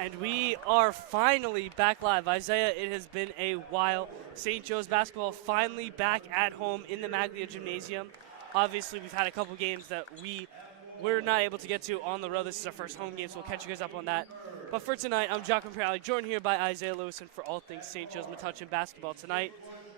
And we are finally back live. Isaiah, it has been a while. St. Joe's basketball finally back at home in the Maglia Gymnasium. Obviously, we've had a couple games that we're not able to get to on the road. This is our first home game, so we'll catch you guys up on that. But for tonight, I'm Jock Perali, joined here by Isaiah Lewis, and for all things St. Joe's Metuchen basketball tonight.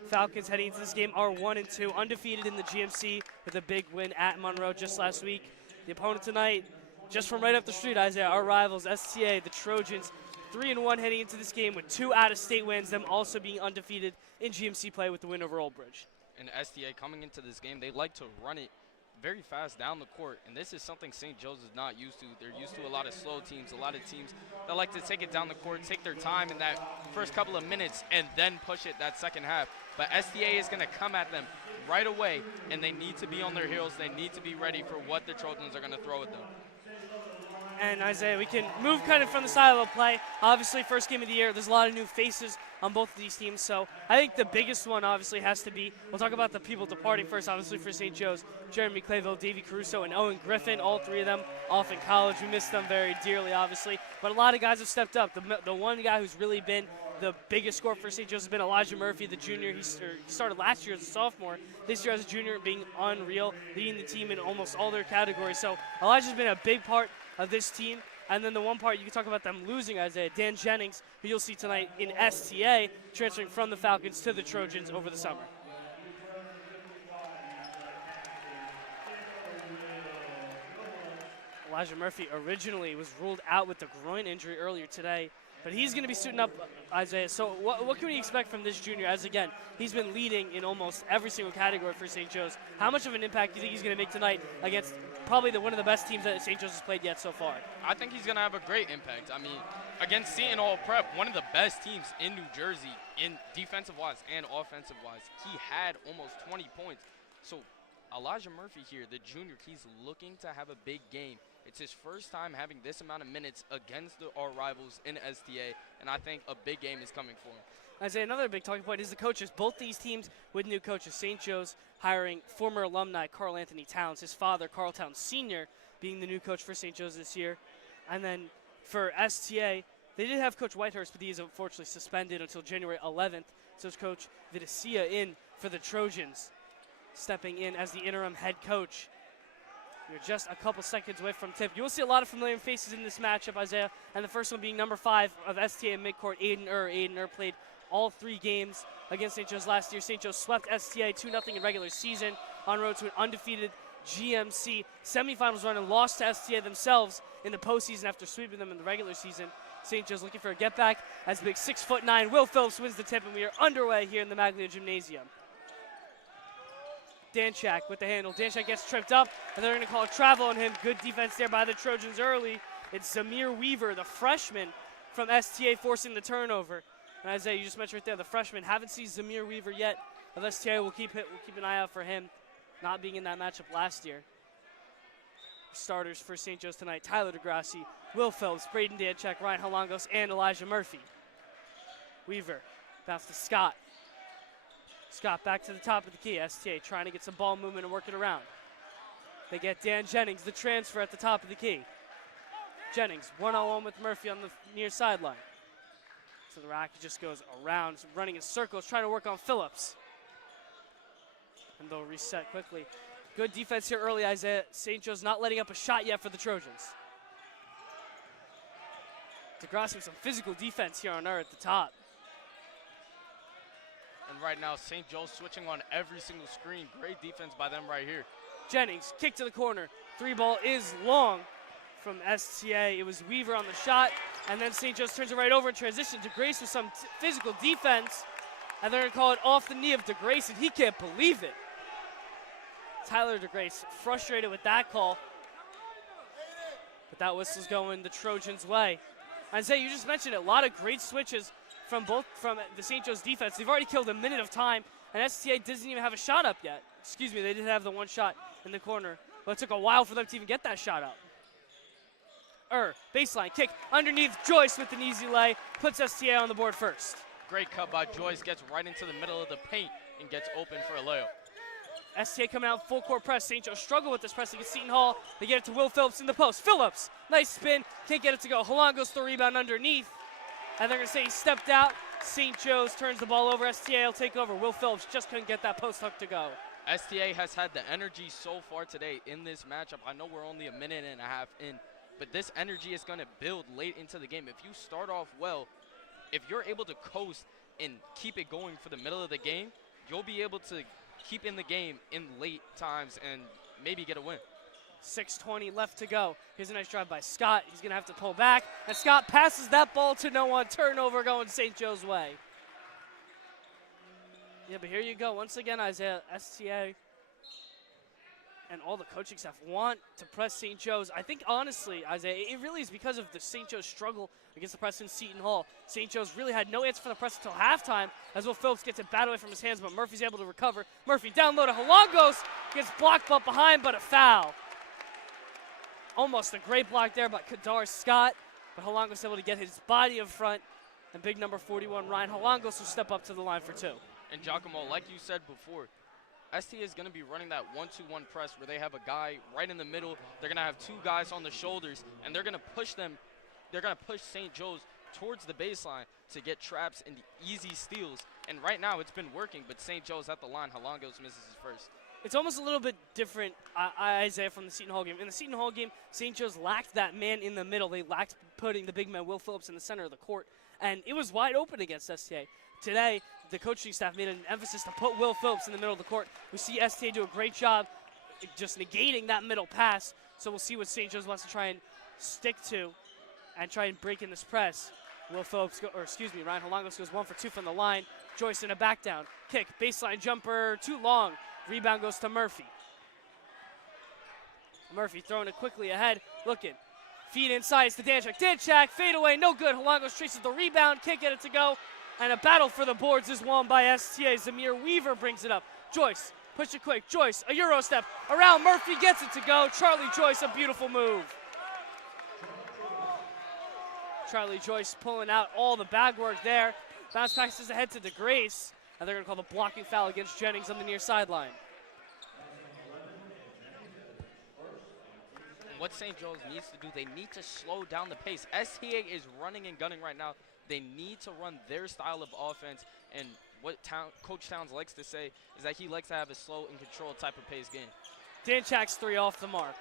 Falcons heading into this game are 1-2, undefeated in the GMC with a big win at Monroe just last week. The opponent tonight, just from right up the street, Isaiah, our rivals, STA, the Trojans, 3-1 heading into this game with 2 out-of-state wins, them also being undefeated in GMC play with the win over Old Bridge. And STA coming into this game, they like to run it very fast down the court, and this is something St. Joe's is not used to. They're used to a lot of slow teams, a lot of teams that like to take it down the court, take their time in that first couple of minutes, and then push it that second half. But STA is going to come at them right away, and they need to be on their heels. They need to be ready for what the Trojans are going to throw at them. And Isaiah, we can move kind of from the style of play. Obviously, first game of the year, there's a lot of new faces on both of these teams. So I think the biggest one obviously has to be, we'll talk about the people departing first, obviously for St. Joe's, Jeremy Clayville, Davey Caruso, and Owen Griffin, all three of them off in college. We miss them very dearly, obviously. But a lot of guys have stepped up. The one guy who's really been the biggest scorer for St. Joe's has been Elijah Murphy, the junior. He started last year as a sophomore. This year as a junior, being unreal, leading the team in almost all their categories. So Elijah's been a big part of this team. And then the one part you can talk about them losing, Isaiah, Dan Jennings, who you'll see tonight in STA, transferring from the Falcons to the Trojans over the summer. Elijah Murphy originally was ruled out with the groin injury earlier today, but he's going to be suiting up, Isaiah. So what can we expect from this junior as, again, he's been leading in almost every single category for St. Joe's. How much of an impact do you think he's going to make tonight against probably one of the best teams that St. Joe's has played yet so far? I think he's going to have a great impact. I mean, against Seton Hall Prep, one of the best teams in New Jersey in defensive-wise and offensive-wise, he had almost 20 points. So Elijah Murphy here, the junior, he's looking to have a big game. It's his first time having this amount of minutes against our rivals in STA, and I think a big game is coming for him. Isaiah, another big talking point is the coaches. Both these teams with new coaches. St. Joe's hiring former alumni Carl Anthony Towns, his father, Carl Towns Sr., being the new coach for St. Joe's this year. And then for STA, they did have Coach Whitehurst, but he is unfortunately suspended until January 11th. So it's Coach Vidacia in for the Trojans, stepping in as the interim head coach. You're just a couple seconds away from tip. You will see a lot of familiar faces in this matchup, Isaiah, and the first one being number 5 of STA midcourt, Aiden Ur. Aiden Ur played all 3 games against St. Joe's last year. St. Joe's swept STA 2-0 in regular season, en road to an undefeated GMC semifinals run and lost to STA themselves in the postseason after sweeping them in the regular season. St. Joe's looking for a get back as big 6'9" Will Phillips wins the tip, and we are underway here in the Maglia Gymnasium. Danchak with the handle. Danchak gets tripped up, and they're going to call a travel on him. Good defense there by the Trojans early. It's Zamir Weaver, the freshman from STA, forcing the turnover. And Isaiah, you just mentioned right there, the freshman. Haven't seen Zamir Weaver yet of STA. We'll keep an eye out for him not being in that matchup last year. Starters for St. Joe's tonight, Tyler DeGrassi, Will Phelps, Braden Danchak, Ryan Halangos, and Elijah Murphy. Weaver bounce to Scott. Scott back to the top of the key. STA trying to get some ball movement and work it around. They get Dan Jennings, the transfer, at the top of the key. Jennings, one-on-one with Murphy on the near sideline. So the rack just goes around, running in circles, trying to work on Phillips. And they'll reset quickly. Good defense here early, Isaiah. St. Joe's not letting up a shot yet for the Trojans. DeGrassi with some physical defense here on Ur at the top. And right now, St. Joe's switching on every single screen. Great defense by them right here. Jennings, kick to the corner. 3 ball is long from STA. It was Weaver on the shot, and then St. Joe's turns it right over in transition. DeGrace with some physical defense, and they're going to call it off the knee of DeGrace, and he can't believe it. Tyler DeGrace frustrated with that call, but that whistle's going the Trojans' way. Isaiah, you just mentioned it. A lot of great switches from the St. Joe's defense. They've already killed a minute of time, and STA doesn't even have a shot up yet. Excuse me, they did have the one shot in the corner, but it took a while for them to even get that shot up. Baseline kick underneath. Joyce with an easy lay, puts STA on the board first. Great cut by Joyce, gets right into the middle of the paint and gets open for a layup. STA coming out full court press. St. Joe struggle with this press against Seton Hall. They get it to Will Phillips in the post. Phillips, nice spin, can't get it to go. Halan goes to the rebound underneath, and they're going to say he stepped out. St. Joe's turns the ball over. STA will take over. Will Phillips just couldn't get that post hook to go. STA has had the energy so far today in this matchup. I know we're only a minute and a half in, but this energy is going to build late into the game. If you start off well, if you're able to coast and keep it going for the middle of the game, you'll be able to keep in the game in late times and maybe get a win. 6:20 left to go. Here's a nice drive by Scott. He's going to have to pull back, and Scott passes that ball to no one. Turnover going St. Joe's way. Yeah, but here you go. Once again, Isaiah, STA and all the coaching staff want to press St. Joe's. I think, honestly, Isaiah, it really is because of the St. Joe's struggle against the press in Seton Hall. St. Joe's really had no answer for the press until halftime, as Will Phillips gets it bat away from his hands, but Murphy's able to recover. Murphy down low to Halongos, gets blocked but behind, but a foul. Almost a great block there by Kadar Scott, but Halongos able to get his body in front, and big number 41, Ryan Halongos, will step up to the line for two. And Giacomo, like you said before, STA is going to be running that 1-2-1 press where they have a guy right in the middle. They're going to have two guys on the shoulders, and they're going to push them. They're going to push St. Joe's towards the baseline to get traps and easy steals. And right now it's been working, but St. Joe's at the line. Halongos misses his first. It's almost a little bit different, Isaiah, from the Seton Hall game. In the Seton Hall game, St. Joe's lacked that man in the middle. They lacked putting the big man Will Phillips in the center of the court, and it was wide open against STA. Today, the coaching staff made an emphasis to put Will Phillips in the middle of the court. We see STA do a great job just negating that middle pass, so we'll see what St. Joe's wants to try and stick to and try and break in this press. Will Phillips, Ryan Halongos goes 1 for 2 from the line. Joyce in a back down. Kick, baseline jumper, too long. Rebound goes to Murphy. Murphy throwing it quickly ahead, looking. Feed inside, it's to Danchak. Danchak, fade away, no good. Halongos traces the rebound, can't get it to go. And a battle for the boards is won by STA. Zamir Weaver brings it up. Joyce, push it quick. Joyce, a Euro step. Around, Murphy gets it to go. Charlie Joyce, a beautiful move. Charlie Joyce pulling out all the bag work there. Bounce passes ahead to DeGrace. And they're going to call the blocking foul against Jennings on the near sideline. What St. Joe's needs to do, they need to slow down the pace. STA is running and gunning right now. They need to run their style of offense. And what Coach Towns likes to say is that he likes to have a slow and controlled type of pace game. Danchak's three off the mark.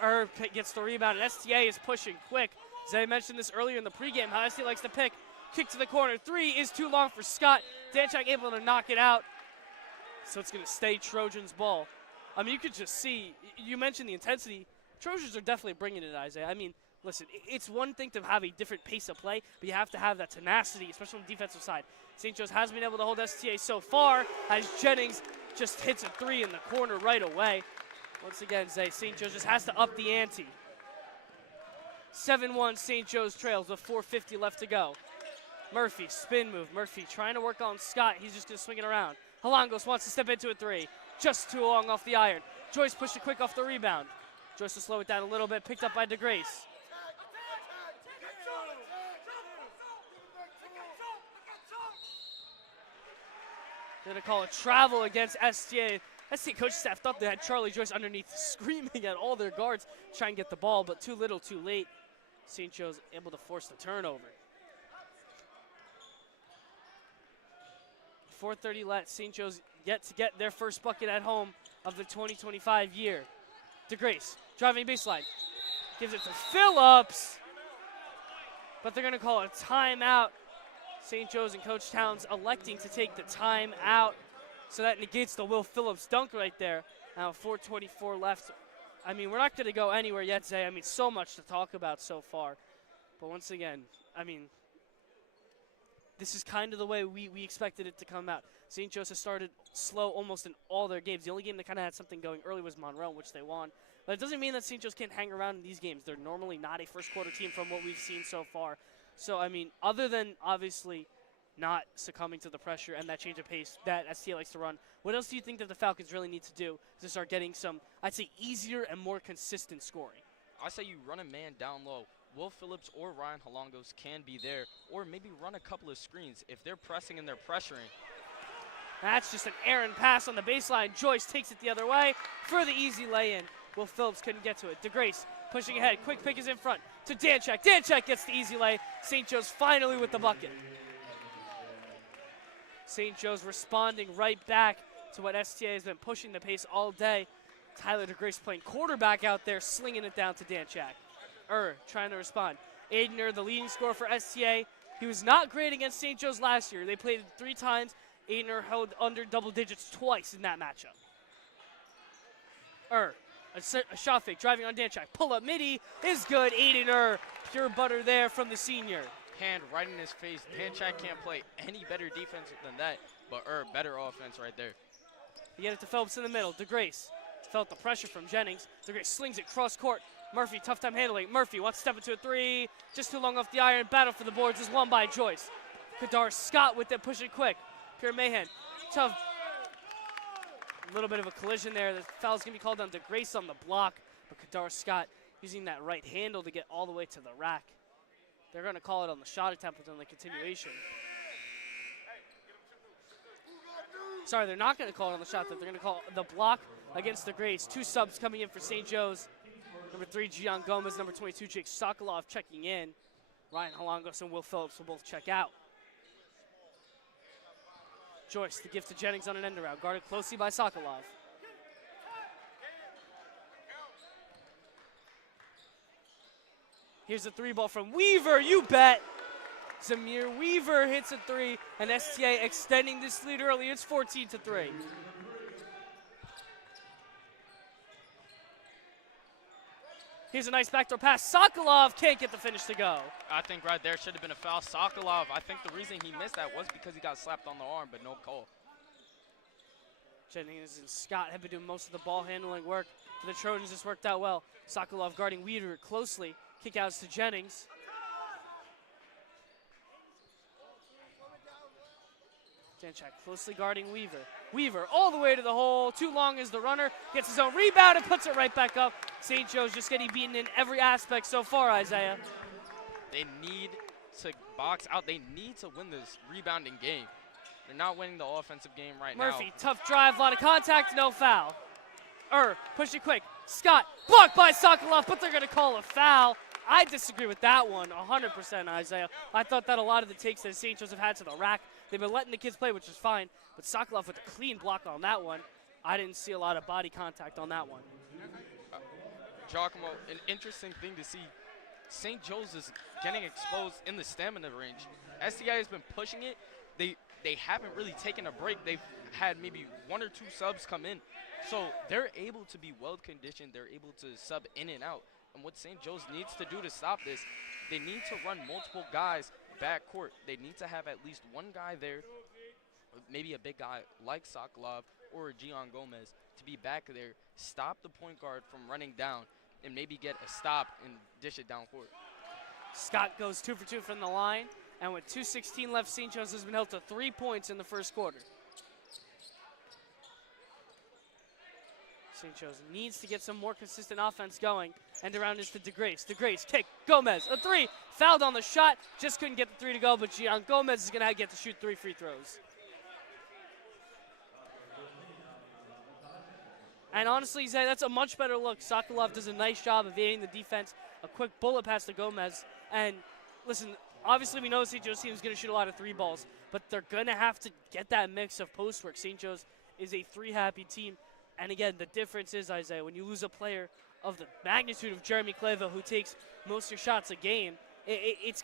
Erb gets the rebound, and STA is pushing quick. As I mentioned this earlier in the pregame, how STA likes to pick. Kick to the corner. Three is too long for Scott. Danchak able to knock it out. So it's going to stay Trojans' ball. I mean, you could just see, you mentioned the intensity. Trojans are definitely bringing it, Isaiah. I mean, listen, it's one thing to have a different pace of play, but you have to have that tenacity, especially on the defensive side. St. Joe's has been able to hold STA so far as Jennings just hits a three in the corner right away. Once again, St. Joe's just has to up the ante. 7-1 St. Joe's trails with 4:50 left to go. Murphy, spin move. Murphy trying to work on Scott. He's just going to swing it around. Halongos wants to step into a three. Just too long off the iron. Joyce pushed it quick off the rebound. Joyce will slow it down a little bit. Picked up by DeGrace. They're going to call a travel against STA. STA coach staff thought they had Charlie Joyce underneath screaming at all their guards to try and get the ball, but too little, too late. St. Joe's able to force the turnover. 4:30 left. St. Joe's yet to get their first bucket at home of the 2025 year. DeGrace, driving baseline. Gives it to Phillips. But they're going to call a timeout. St. Joe's and Coach Towns electing to take the timeout. So that negates the Will Phillips dunk right there. Now 4:24 left. I mean, we're not going to go anywhere yet, Zay. I mean, so much to talk about so far. But once again, I mean, this is kind of the way we expected it to come out. St. Joe's has started slow almost in all their games. The only game that kind of had something going early was Monroe, which they won. But it doesn't mean that St. Joe's can't hang around in these games. They're normally not a first quarter team from what we've seen so far. So, I mean, other than obviously not succumbing to the pressure and that change of pace that STA likes to run, what else do you think that the Falcons really need to do to start getting some, I'd say, easier and more consistent scoring? I say you run a man down low. Will Phillips or Ryan Halongos can be there, or maybe run a couple of screens. If they're pressing and they're pressuring, That's just an errant pass on the baseline. Joyce takes it the other way for the easy lay-in. Will Phillips couldn't get to it. DeGrace pushing ahead. Quick pick is in front to Danchak. Danchak gets the easy lay. St. Joe's finally with the bucket. St. Joe's responding right back to what STA has been pushing the pace all day. Tyler DeGrace playing quarterback out there, slinging it down to Danchak. Trying to respond. Aiden the leading scorer for STA. He was not great against St. Joe's last year. They played 3 times. Aiden held under double digits twice in that matchup. A shot fake, driving on Danchak. Pull up midi is good. Aiden pure butter there from the senior. Hand right in his face. Danchak can't play any better defense than that, but better offense right there. You get it to Phillips in the middle. DeGrace felt the pressure from Jennings. DeGrace slings it cross court. Murphy, tough time handling. Murphy wants to step into a 3. Just too long off the iron. Battle for the boards is won by Joyce. Kadar Scott with it, push it quick. Pierre Mahan, tough. A little bit of a collision there. The foul's going to be called on DeGrace on the block, but Kadar Scott using that right handle to get all the way to the rack. They're going to call it on the shot attempt on the continuation. Sorry, they're not going to call it on the shot attempt. They're going to call the block against DeGrace. 2 subs coming in for St. Joe's. Number 3, Gian Gomez. Number 22, Jake Sokolov checking in. Ryan Halangos and Will Phillips will both check out. Joyce, the gift to Jennings on an end around, guarded closely by Sokolov. Here's a 3 ball from Weaver, you bet. Zamir Weaver hits a 3, and STA extending this lead early. It's 14-3. Here's a nice backdoor pass. Sokolov can't get the finish to go. I think right there should have been a foul. Sokolov, I think the reason he missed that was because he got slapped on the arm, but no call. Jennings and Scott have been doing most of the ball handling work for the Trojans. This worked out well. Sokolov guarding Weaver closely. Kick outs to Jennings. Danchak closely guarding Weaver. Weaver all the way to the hole. Too long is the runner. Gets his own rebound and puts it right back up. St. Joe's just getting beaten in every aspect so far, Isaiah. They need to box out. They need to win this rebounding game. They're not winning the offensive game right now. Murphy, tough drive, a lot of contact, no foul. Push it quick. Scott, blocked by Sokolov, but they're going to call a foul. I disagree with that one 100%, Isaiah. I thought that a lot of the takes that St. Joe's have had to the rack, they've been letting the kids play, which is fine. But Sokolov with a clean block on that one. I didn't see a lot of body contact on that one. Giacomo, an interesting thing to see. St. Joe's is getting exposed in the stamina range. STA has been pushing it. They haven't really taken a break. They've had maybe 1 or 2 subs come in. So they're able to be well-conditioned. They're able to sub in and out. And what St. Joe's needs to do to stop this, they need to run multiple guys back court. They need to have at least one guy there, maybe a big guy like Sokolov or Gian Gomez, to be back there, stop the point guard from running down, and maybe get a stop and dish it down court. Scott goes 2 for 2 from the line, and with 2:16 left, St. Joe's has been held to 3 points in the first quarter. St. Joe's needs to get some more consistent offense going. End around is to DeGrace. DeGrace, kick, Gomez, a 3. Fouled on the shot, just couldn't get the 3 to go, but Gian Gomez is going to get to shoot 3 free throws. And honestly, Zay, that's a much better look. Sokolov does a nice job of evading the defense. A quick bullet pass to Gomez. And listen, obviously we know St. Joe's team is going to shoot a lot of 3 balls, but they're going to have to get that mix of post work. St. Joe's is a 3-happy team. And again, the difference is, Isaiah, when you lose a player of the magnitude of Jeremy Clavel, who takes most of your shots a game, it's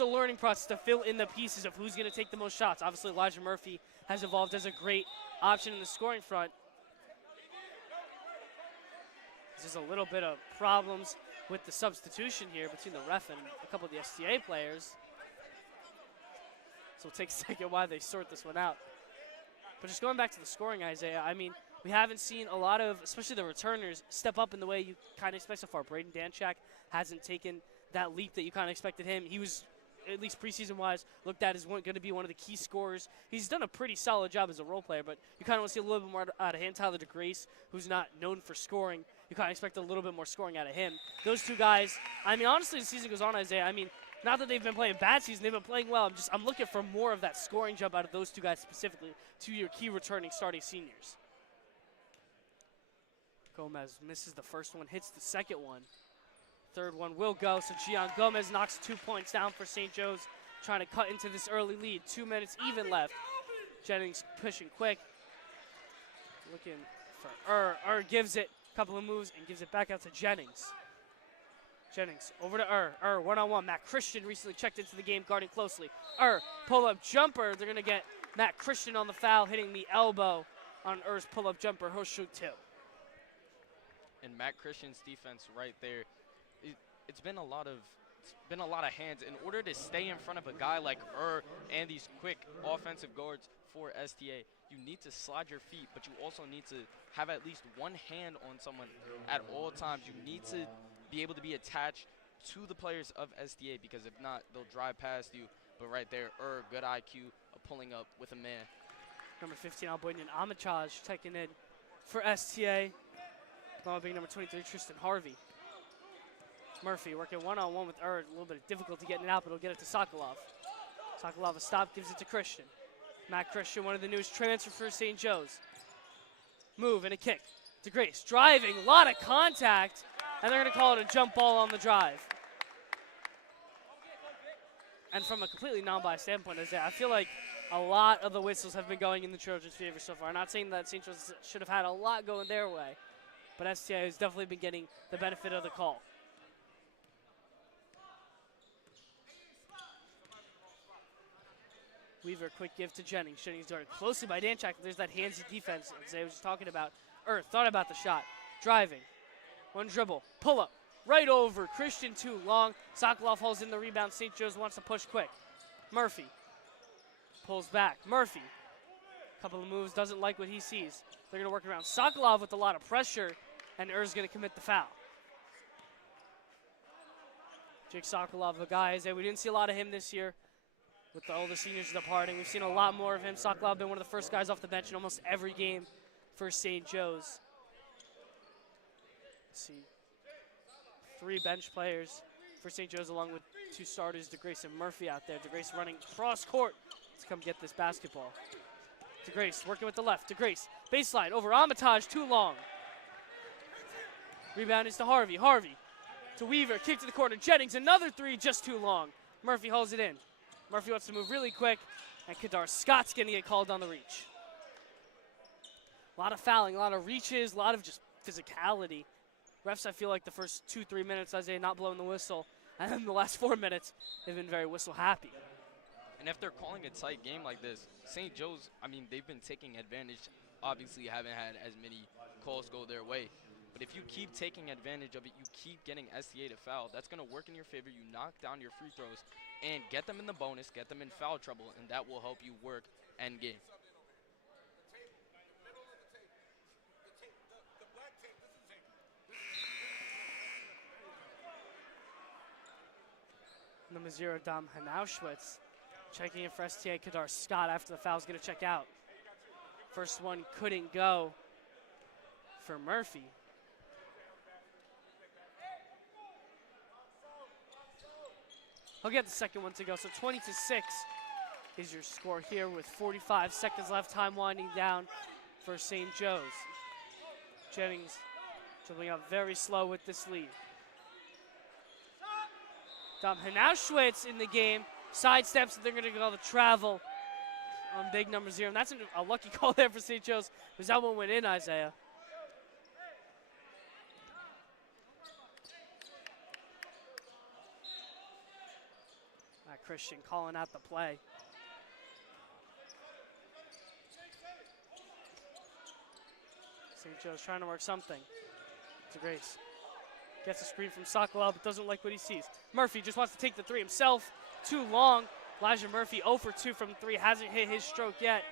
a learning process to fill in the pieces of who's going to take the most shots. Obviously, Elijah Murphy has evolved as a great option in the scoring front. There's a little bit of problems with the substitution here between the ref and a couple of the STA players. So we'll take a second while they sort this one out. But just going back to the scoring, Isaiah, I mean, we haven't seen a lot of, especially the returners, step up in the way you kind of expect so far. Braden Danchak hasn't taken that leap that you kind of expected him. He was, at least preseason-wise, looked at as going to be one of the key scorers. He's done a pretty solid job as a role player, but you kind of want to see a little bit more out of him. Tyler DeGrace, who's not known for scoring, you kind of expect a little bit more scoring out of him. Those 2 guys, I mean, honestly, as the season goes on, Isaiah, I mean, Not that they've been playing bad season, they've been playing well. I'm looking for more of that scoring jump out of those two guys specifically, two of your key returning starting seniors. Gomez misses the first one, hits the second one. Third one will go, so Gian Gomez knocks 2 points down for St. Joe's, trying to cut into this early lead. 2 minutes even left. Jennings pushing quick. Looking for gives it a couple of moves and gives it back out to Jennings. Jennings over to one-on-one. Matt Christian recently checked into the game, guarding closely. Pull-up jumper. They're going to get Matt Christian on the foul, hitting the elbow on pull-up jumper. He'll shoot 2. And Matt Christian's defense right there, it's been a lot of hands. In order to stay in front of a guy like and these quick offensive guards for STA, you need to slide your feet, but you also need to have at least one hand on someone at all times. You need to be able to be attached to the players of STA, because if not, they'll drive past you. But right there, good IQ of pulling up with a man. Number 15, Alboynian Amachaj checking in for STA. Being number 23, Tristan Harvey. Murphy working one-on-one with a little bit of difficulty getting it out, but he'll get it to Sokolov. Sokolov a stop, gives it to Christian. Matt Christian, one of the newest transfers for St. Joe's. Move and a kick to Grace. Driving, a lot of contact, and they're going to call it a jump ball on the drive. And from a completely non-biased standpoint, I feel like a lot of the whistles have been going in the Trojans' favor so far. I'm not saying that St. Joe's should have had a lot going their way, but STA has definitely been getting the benefit of the call. Weaver, quick give to Jennings. Jennings guarded closely by Danchak. There's that handsy defense as I was just talking about. Thought about the shot. Driving. One dribble. Pull up. Right over. Christian too long. Sokolov holds in the rebound. St. Joe's wants to push quick. Murphy pulls back. Murphy. Couple of moves. Doesn't like what he sees. They're going to work around Sokolov with a lot of pressure, and Er's going to commit the foul. Jake Sokolov, a guy, we didn't see a lot of him this year. With all the seniors departing, we've seen a lot more of him. Sokolov been one of the first guys off the bench in almost every game for St. Joe's. Let's see, 3 bench players for St. Joe's along with 2 starters, DeGrace and Murphy out there. DeGrace running cross court to come get this basketball. DeGrace working with the left. DeGrace, baseline over Armitage, too long. Rebound is to Harvey. Harvey to Weaver, kick to the corner. Jennings, another 3, just too long. Murphy holds it in. Murphy wants to move really quick, and Kadar Scott's going to get called on the reach. A lot of fouling, a lot of reaches, a lot of just physicality. Refs, I feel like the first 2-3 minutes, Isaiah not blowing the whistle, and then the last 4 minutes, they've been very whistle happy. And if they're calling a tight game like this, St. Joe's, they've been taking advantage. Obviously, haven't had as many calls go their way. But if you keep taking advantage of it, you keep getting STA to foul, that's going to work in your favor. You knock down your free throws and get them in the bonus, get them in foul trouble, and that will help you work end game. Number 0, Dom Hanauschwitz, checking in for STA. Kadar Scott after the foul is going to check out. First one couldn't go for Murphy. He'll get the second one to go. So 20-6 is your score here with 45 seconds left. Time winding down for St. Joe's. Jennings dribbling up very slow with this lead. Dom Hanauschwitz in the game. Sidesteps, they're going to go the travel on big number 0. And that's a lucky call there for St. Joe's, because that one went in, Isaiah. Christian calling out the play. St. Joe's trying to work something. It's a Grace. Gets a screen from Sokolov, but doesn't like what he sees. Murphy just wants to take the 3 himself. Too long. Elijah Murphy 0 for 2 from 3. Hasn't hit his stroke yet.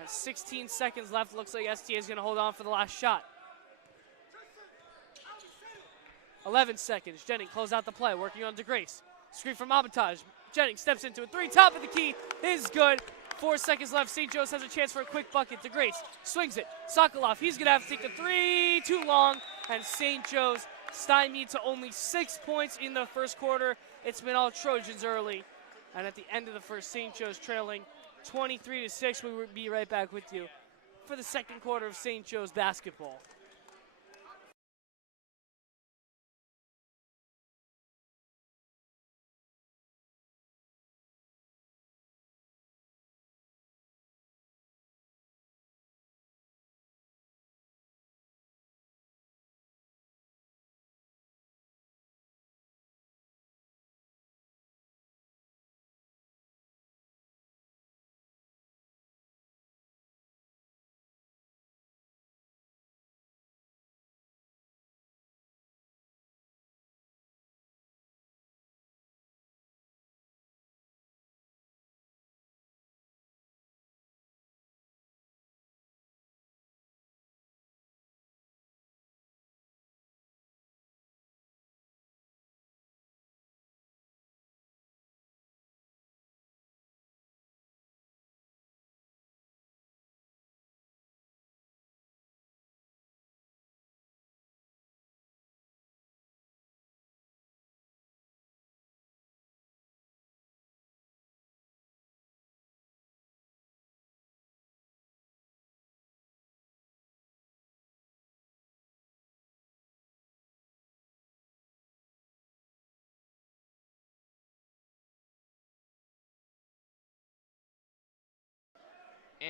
And 16 seconds left. Looks like STA is going to hold on for the last shot. 11 seconds. Jennings close out the play. Working on DeGrace. Screen from Abatage. Jennings steps into a 3, top of the key, is good. 4 seconds left. St. Joe's has a chance for a quick bucket. DeGrace swings it. Sokolov, he's going to have to take the 3, too long, and St. Joe's stymied to only 6 points in the first quarter. It's been all Trojans early. And at the end of the first, St. Joe's trailing 23-6. We will be right back with you for the second quarter of St. Joe's basketball.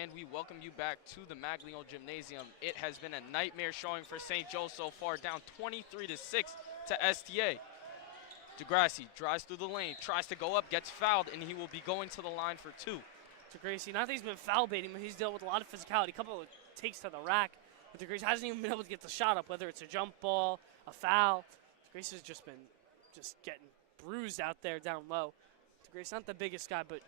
And we welcome you back to the Maglione Gymnasium. It has been a nightmare showing for St. Joe so far, down 23-6 to STA. DeGrassi drives through the lane, tries to go up, gets fouled, and he will be going to the line for 2. DeGrassi, not that he's been foul baiting, but he's dealt with a lot of physicality. A couple of takes to the rack. But DeGrassi hasn't even been able to get the shot up, whether it's a jump ball, a foul. DeGrassi's just been getting bruised out there down low. DeGrassi not the biggest guy, but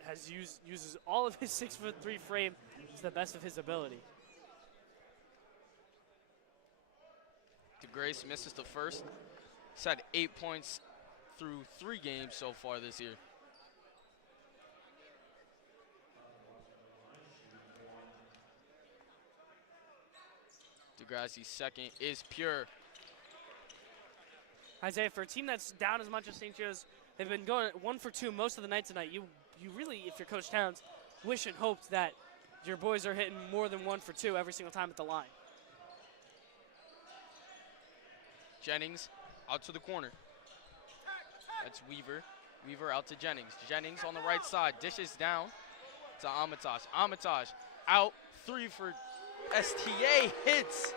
uses all of his 6'3" frame to the best of his ability. DeGrassi misses the first. He's had 8 points through 3 games so far this year. DeGrassi's second is pure. Isaiah, for a team that's down as much as St. Joe's, they've been going 1 for 2 most of the night tonight. You really, if you're Coach Towns, wish and hoped that your boys are hitting more than 1 for 2 every single time at the line. Jennings out to the corner. That's Weaver. Weaver out to Jennings. Jennings on the right side, dishes down to Armitage. Armitage out, 3 for STA, hits.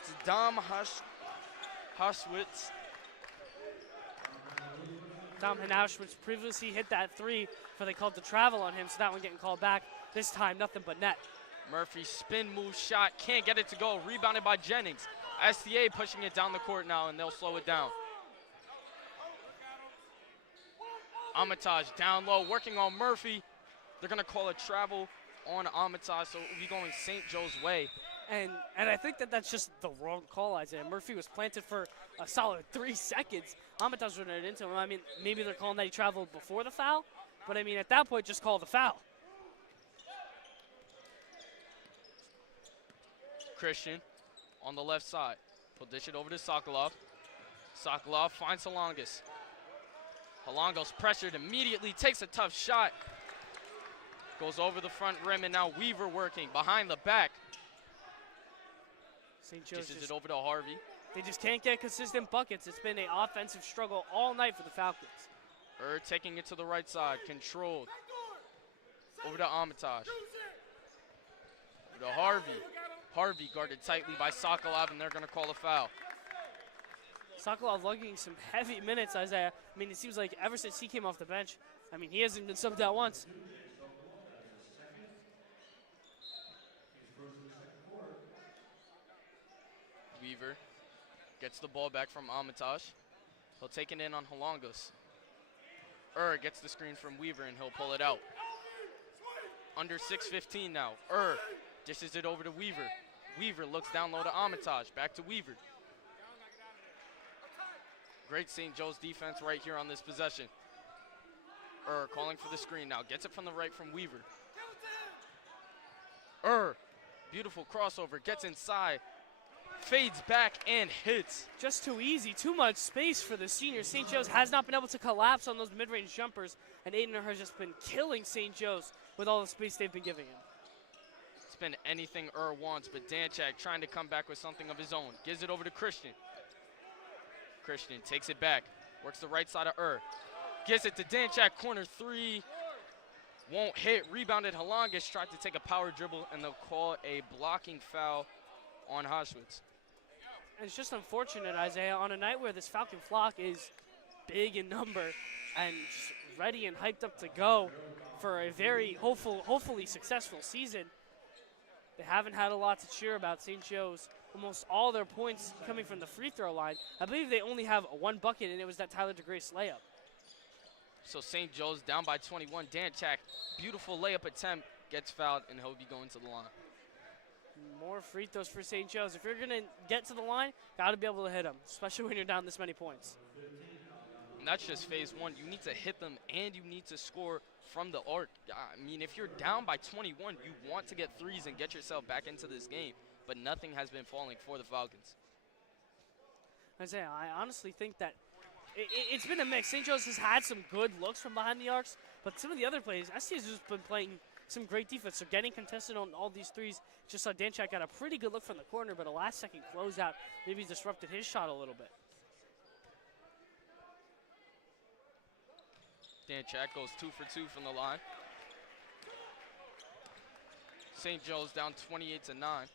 It's Dom Hauschwitz. Dom Hauschwitz previously hit that 3, but they called the travel on him, so that one getting called back. This time, nothing but net. Murphy spin move shot, can't get it to go, rebounded by Jennings. STA pushing it down the court now, and they'll slow it down. Armitage down low, working on Murphy. They're gonna call a travel on Armitage, so it will be going St. Joe's way. And I think that's just the wrong call, Isaiah. Murphy was planted for a solid 3 seconds. Armitage running it into him. I mean, maybe they're calling that he traveled before the foul, but I mean, at that point, just call the foul. Christian on the left side. He'll dish it over to Sokolov. Sokolov finds Halongos. Halongos pressured immediately, takes a tough shot. Goes over the front rim, and now Weaver working behind the back. St. Joe's Dishes it over to Harvey. They just can't get consistent buckets. It's been an offensive struggle all night for the Falcons. Taking it to the right side, controlled. Over to Armitage. Over to Harvey. Harvey guarded tightly by Sokolov, and they're going to call a foul. Sokolov lugging some heavy minutes, Isaiah. I mean, it seems like ever since he came off the bench, I mean, he hasn't been subbed out once. Weaver gets the ball back from Armitage. He'll take it in on Halongos. Gets the screen from Weaver, and he'll pull it out. Under 6:15 now. Dishes it over to Weaver. Weaver looks down low to Armitage. Back to Weaver. Great St. Joe's defense right here on this possession. Calling for the screen now. Gets it from the right from Weaver. Beautiful crossover. Gets inside. fades back and hits. Just too easy, too much space for the senior. St. Joe's has not been able to collapse on those mid-range jumpers, and Aiden has just been killing St. Joe's with all the space they've been giving him. It's been anything wants, but Danchak trying to come back with something of his own. Gives it over to Christian. Christian takes it back, works the right side of Gives it to Danchak, corner three. Won't hit, rebounded Halangas, tried to take a power dribble, and they'll call a blocking foul on Hoschwitz. And it's just unfortunate, Isaiah, on a night where this Falcon flock is big in number and just ready and hyped up to go for a very hopefully successful season. They haven't had a lot to cheer about. St. Joe's, almost all their points coming from the free throw line. I believe they only have one bucket, and it was that Tyler DeGrace layup. So St. Joe's down by 21. Danchak, beautiful layup attempt, gets fouled, and he'll be going to the line. More free throws for St. Joe's. If you're going to get to the line, got to be able to hit them, especially when you're down this many points. And that's just phase one. You need to hit them, and you need to score from the arc. I mean, if you're down by 21, you want to get threes and get yourself back into this game, but nothing has been falling for the Falcons. Isaiah, I honestly think that it's been a mix. St. Joe's has had some good looks from behind the arcs, but some of the other plays, STA has just been playing some great defense. So getting contested on all these threes. Just saw Danchak got a pretty good look from the corner, but a last-second closeout maybe disrupted his shot a little bit. Danchak goes 2 for 2 from the line. St. Joe's down 28-9.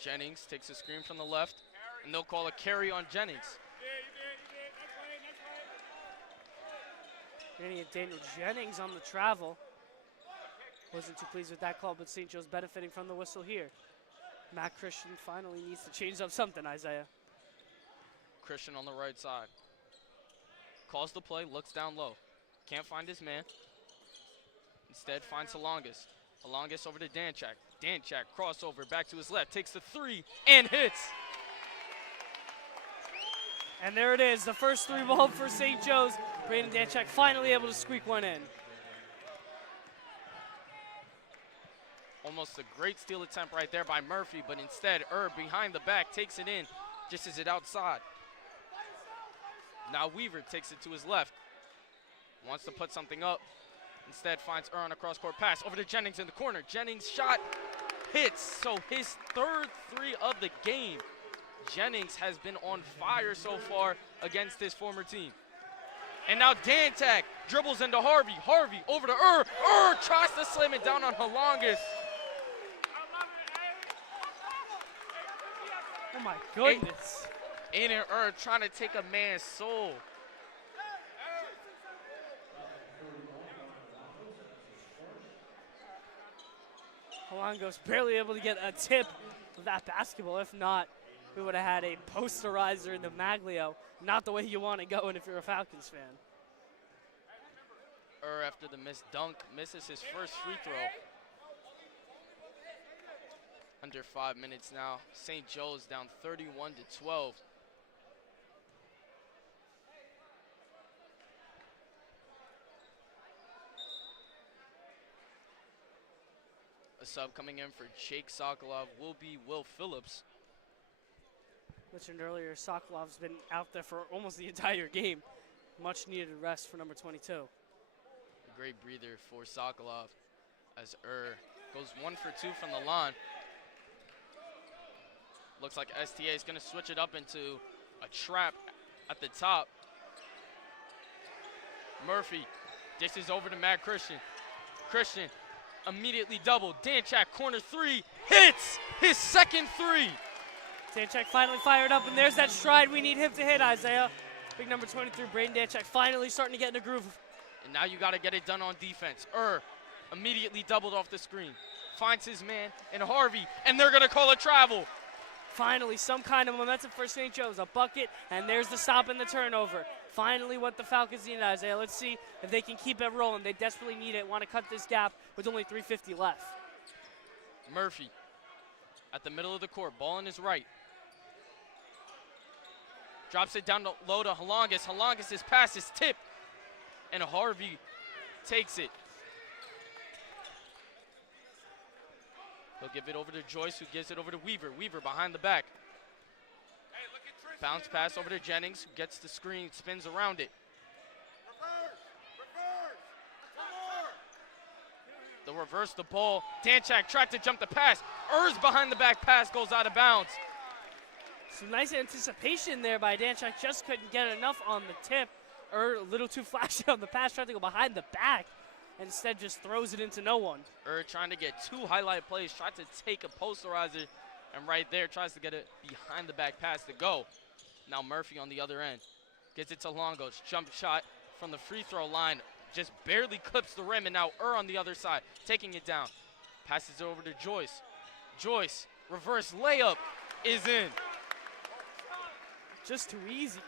Jennings takes a screen from the left, and they'll call a carry on Jennings. You're going to get Daniel Jennings on the travel. Wasn't too pleased with that call, but St. Joe's benefiting from the whistle here. Matt Christian finally needs to change up something, Isaiah. Christian on the right side. Calls the play, looks down low. Can't find his man. Instead finds Halangas. Halangas over to Danchak. Danchak crossover back to his left, takes the three and hits. And there it is, the first three ball for St. Joe's. Brandon Danchak finally able to squeak one in. Almost a great steal attempt right there by Murphy, but instead behind the back takes it in, just as it outside. Now Weaver takes it to his left. Wants to put something up. Instead finds on a cross-court pass over to Jennings in the corner. Jennings' shot hits, so his third three of the game. Jennings has been on fire so far against his former team. And now Danchak dribbles into Harvey. Harvey over to tries to slam it down on Halangas. Oh my goodness. Aiden trying to take a man's soul. Halanga's barely able to get a tip of that basketball. If not, we would have had a posterizer in the Maglio. Not the way you want to go in if you're a Falcons fan. After the missed dunk, misses his first free throw. Under 5 minutes now. St. Joe's down 31-12. A sub coming in for Jake Sokolov will be Will Phillips. Mentioned earlier, Sokolov's been out there for almost the entire game. Much needed rest for number 22. A great breather for Sokolov as goes 1 for 2 from the line. Looks like STA is going to switch it up into a trap at the top. Murphy dishes over to Matt Christian. Christian immediately doubled. Danchak corner three, hits his second three. Danchak finally fired up, and there's that stride we need him to hit, Isaiah. Big number 23, Braden Danchak, finally starting to get in a groove. And now you got to get it done on defense. Immediately doubled off the screen. Finds his man in Harvey, and they're going to call a travel. Finally, some kind of momentum for St. Joe's. A bucket, and there's the stop and the turnover. Finally what the Falcons need, Isaiah. Let's see if they can keep it rolling. They desperately need it, want to cut this gap with only 3:50 left. Murphy at the middle of the court, ball in his right. Drops it down low to Halangas. Halangas' pass is tipped, and Harvey takes it. He'll give it over to Joyce, who gives it over to Weaver. Weaver behind the back. Bounce pass over to Jennings, who gets the screen, spins around it. They'll reverse the ball. Danchak tried to jump the pass. Er's behind the back pass goes out of bounds. Some nice anticipation there by Danchak, just couldn't get enough on the tip. A little too flashy on the pass, tried to go behind the back, and instead just throws it into no one. Trying to get 2 highlight plays, tried to take a posterizer, and right there tries to get a behind the back pass to go. Now Murphy on the other end. Gets it to Longos. Jump shot from the free throw line. Just barely clips the rim, and now on the other side, taking it down. Passes it over to Joyce. Joyce, reverse layup is in. Just too easy.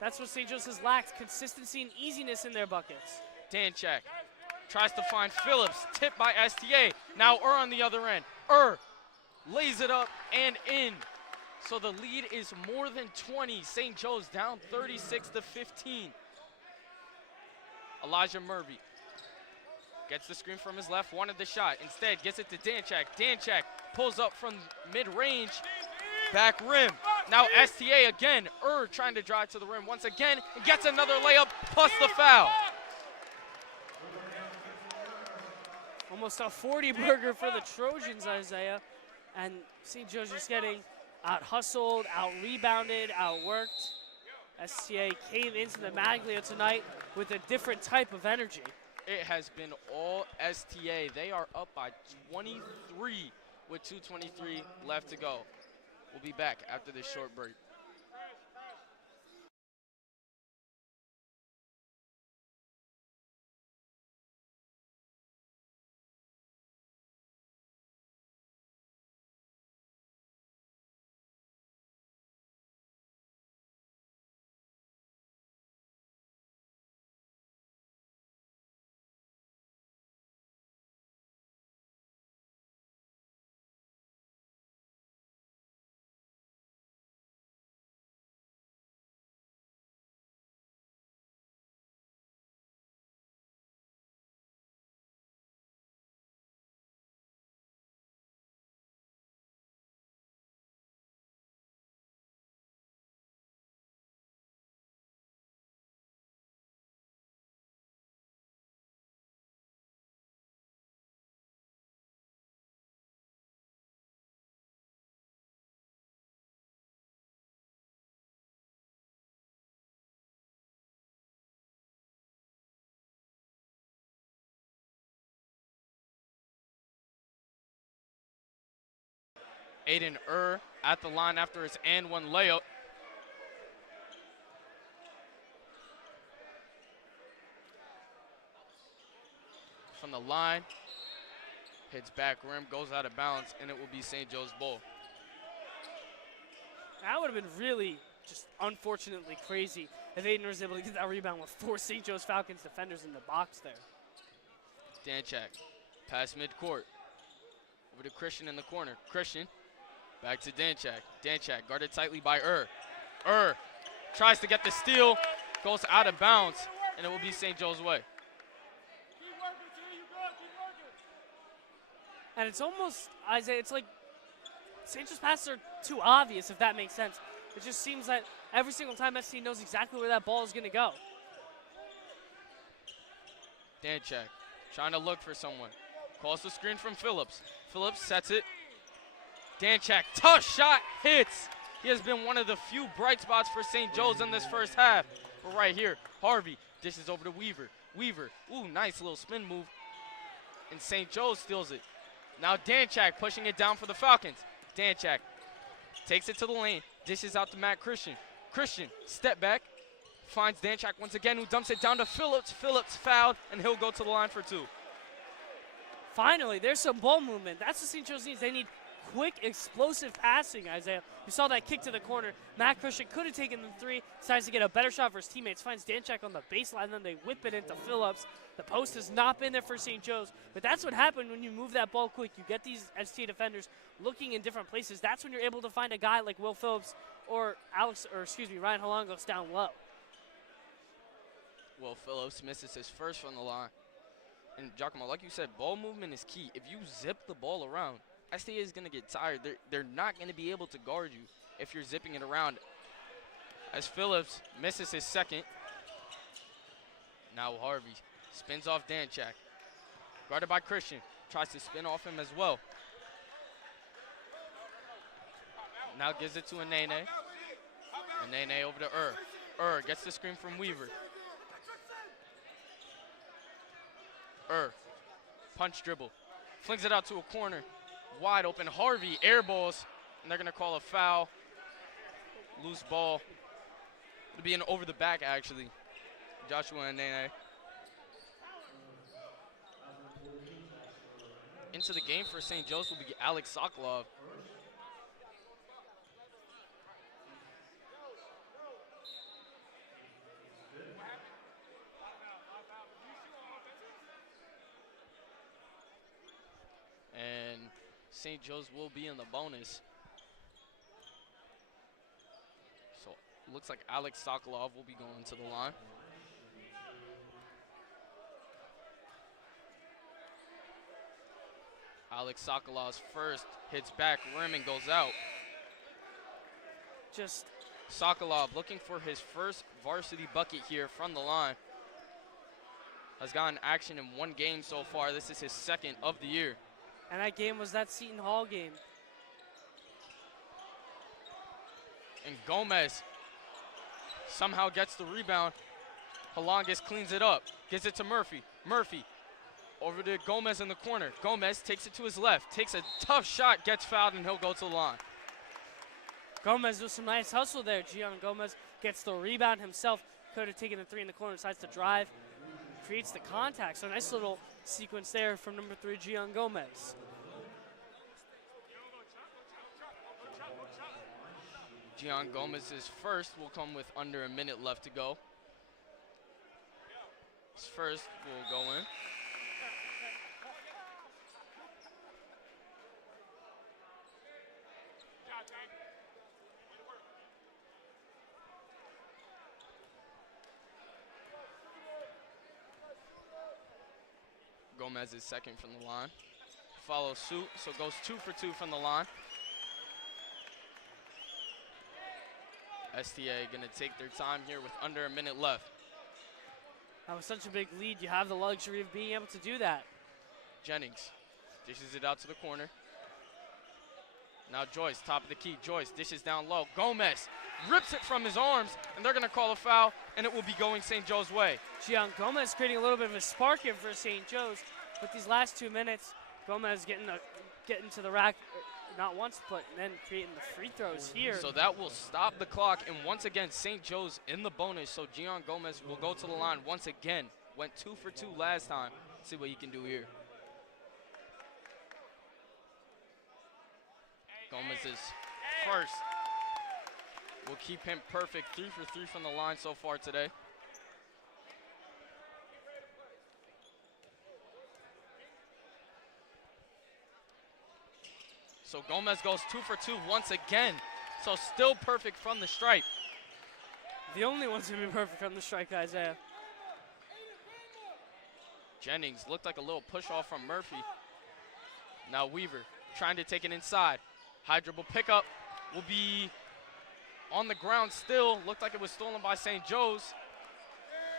That's what St. Joseph's lacked, consistency and easiness in their buckets. Danchak tries to find Phillips, tipped by STA. Now on the other end. Lays it up and in. So the lead is more than 20. St. Joe's down 36-15. Elijah Murphy gets the screen from his left, wanted the shot. Instead, gets it to Danchak. Danchak pulls up from mid-range, back rim. Now STA again. Trying to drive to the rim once again and gets another layup plus the foul. Almost a 40-burger for the Trojans, Isaiah. And St. Joe's just getting out-hustled, out-rebounded, outworked. STA came into the Maglio tonight with a different type of energy. It has been all STA. They are up by 23 with 2:23 left to go. We'll be back after this short break. Aiden at the line after his and one layup. From the line, hits back rim, goes out of bounds, and it will be St. Joe's ball. That would have been really just unfortunately crazy if Aiden was able to get that rebound with 4 St. Joe's Falcons defenders in the box there. Danchak, pass midcourt. Over to Christian in the corner. Christian, back to Danchak. Danchak guarded tightly by tries to get the steal, goes out of bounds, and it will be St. Joe's way. And it's almost, Isaiah, it's like St. Joe's passes are too obvious, if that makes sense. It just seems that every single time SC knows exactly where that ball is going to go. Danchak trying to look for someone. Calls the screen from Phillips. Phillips sets it. Danchak, tough shot, hits. He has been one of the few bright spots for St. Joe's in this first half. But right here, Harvey dishes over to Weaver. Weaver, ooh, nice little spin move. And St. Joe's steals it. Now Danchak pushing it down for the Falcons. Danchak takes it to the lane, dishes out to Matt Christian. Christian, step back, finds Danchak once again, who dumps it down to Phillips. Phillips fouled, and he'll go to the line for 2. Finally, there's some ball movement. That's what St. Joe's needs. They need quick, explosive passing, Isaiah. You saw that kick to the corner. Matt Christian could have taken the 3, decides to get a better shot for his teammates, finds Danchak on the baseline, then they whip it into Phillips. The post has not been there for St. Joe's, but that's what happened when you move that ball quick. You get these STA defenders looking in different places. That's when you're able to find a guy like Will Phillips or Ryan Halongos down low. Will Phillips misses his first from the line. And Giacomo, like you said, ball movement is key. If you zip the ball around, STA is going to get tired. They're not going to be able to guard you if you're zipping it around. As Phillips misses his second. Now Harvey spins off Danchak. Guarded by Christian. Tries to spin off him as well. Now gives it to Anene. Anene over to gets the screen from Weaver. Punch dribble. Flings it out to a corner. Wide open. Harvey airballs. And they're going to call a foul. Loose ball. It'll be an over the back, actually. Joshua Anene. Into the game for St. Joe's will be Alex Sokolov. And St. Joe's will be in the bonus. So looks like Alex Sokolov will be going to the line. Alex Sokolov's first hits back rim and goes out. Just Sokolov looking for his first varsity bucket here from the line. Has gotten action in one game so far. This is his second of the year. And that game was that Seton Hall game. And Gomez somehow gets the rebound. Halongas cleans it up, gives it to Murphy. Murphy over to Gomez in the corner. Gomez takes it to his left, takes a tough shot, gets fouled, and he'll go to the line. Gomez with some nice hustle there. Gian Gomez gets the rebound himself. Could have taken the three in the corner, decides to drive. Creates the contact. So nice little sequence there from number 3, Gian Gomez. Gian Gomez's first will come with under a minute left to go. His first will go in. Gomez is second from the line. Follows suit, so goes 2 for 2 from the line. STA gonna take their time here with under a minute left. That was such a big lead. You have the luxury of being able to do that. Jennings dishes it out to the corner. Now Joyce, top of the key. Joyce dishes down low. Gomez rips it from his arms, and they're gonna call a foul, and it will be going St. Joe's way. Gian Gomez creating a little bit of a spark here for St. Joe's. With these last 2 minutes, Gomez getting to the rack, not once, but then creating the free throws here. So that will stop the clock, and once again, St. Joe's in the bonus, so Gian Gomez will go to the line once again. Went 2 for 2 last time. See what he can do here. Gomez's first will keep him perfect. 3 for 3 from the line so far today. So Gomez goes 2 for 2 once again. So still perfect from the stripe. The only ones who have been perfect from the strike, Isaiah. Jennings looked like a little push off from Murphy. Now Weaver trying to take it inside. High dribble pickup will be on the ground still. Looked like it was stolen by St. Joe's.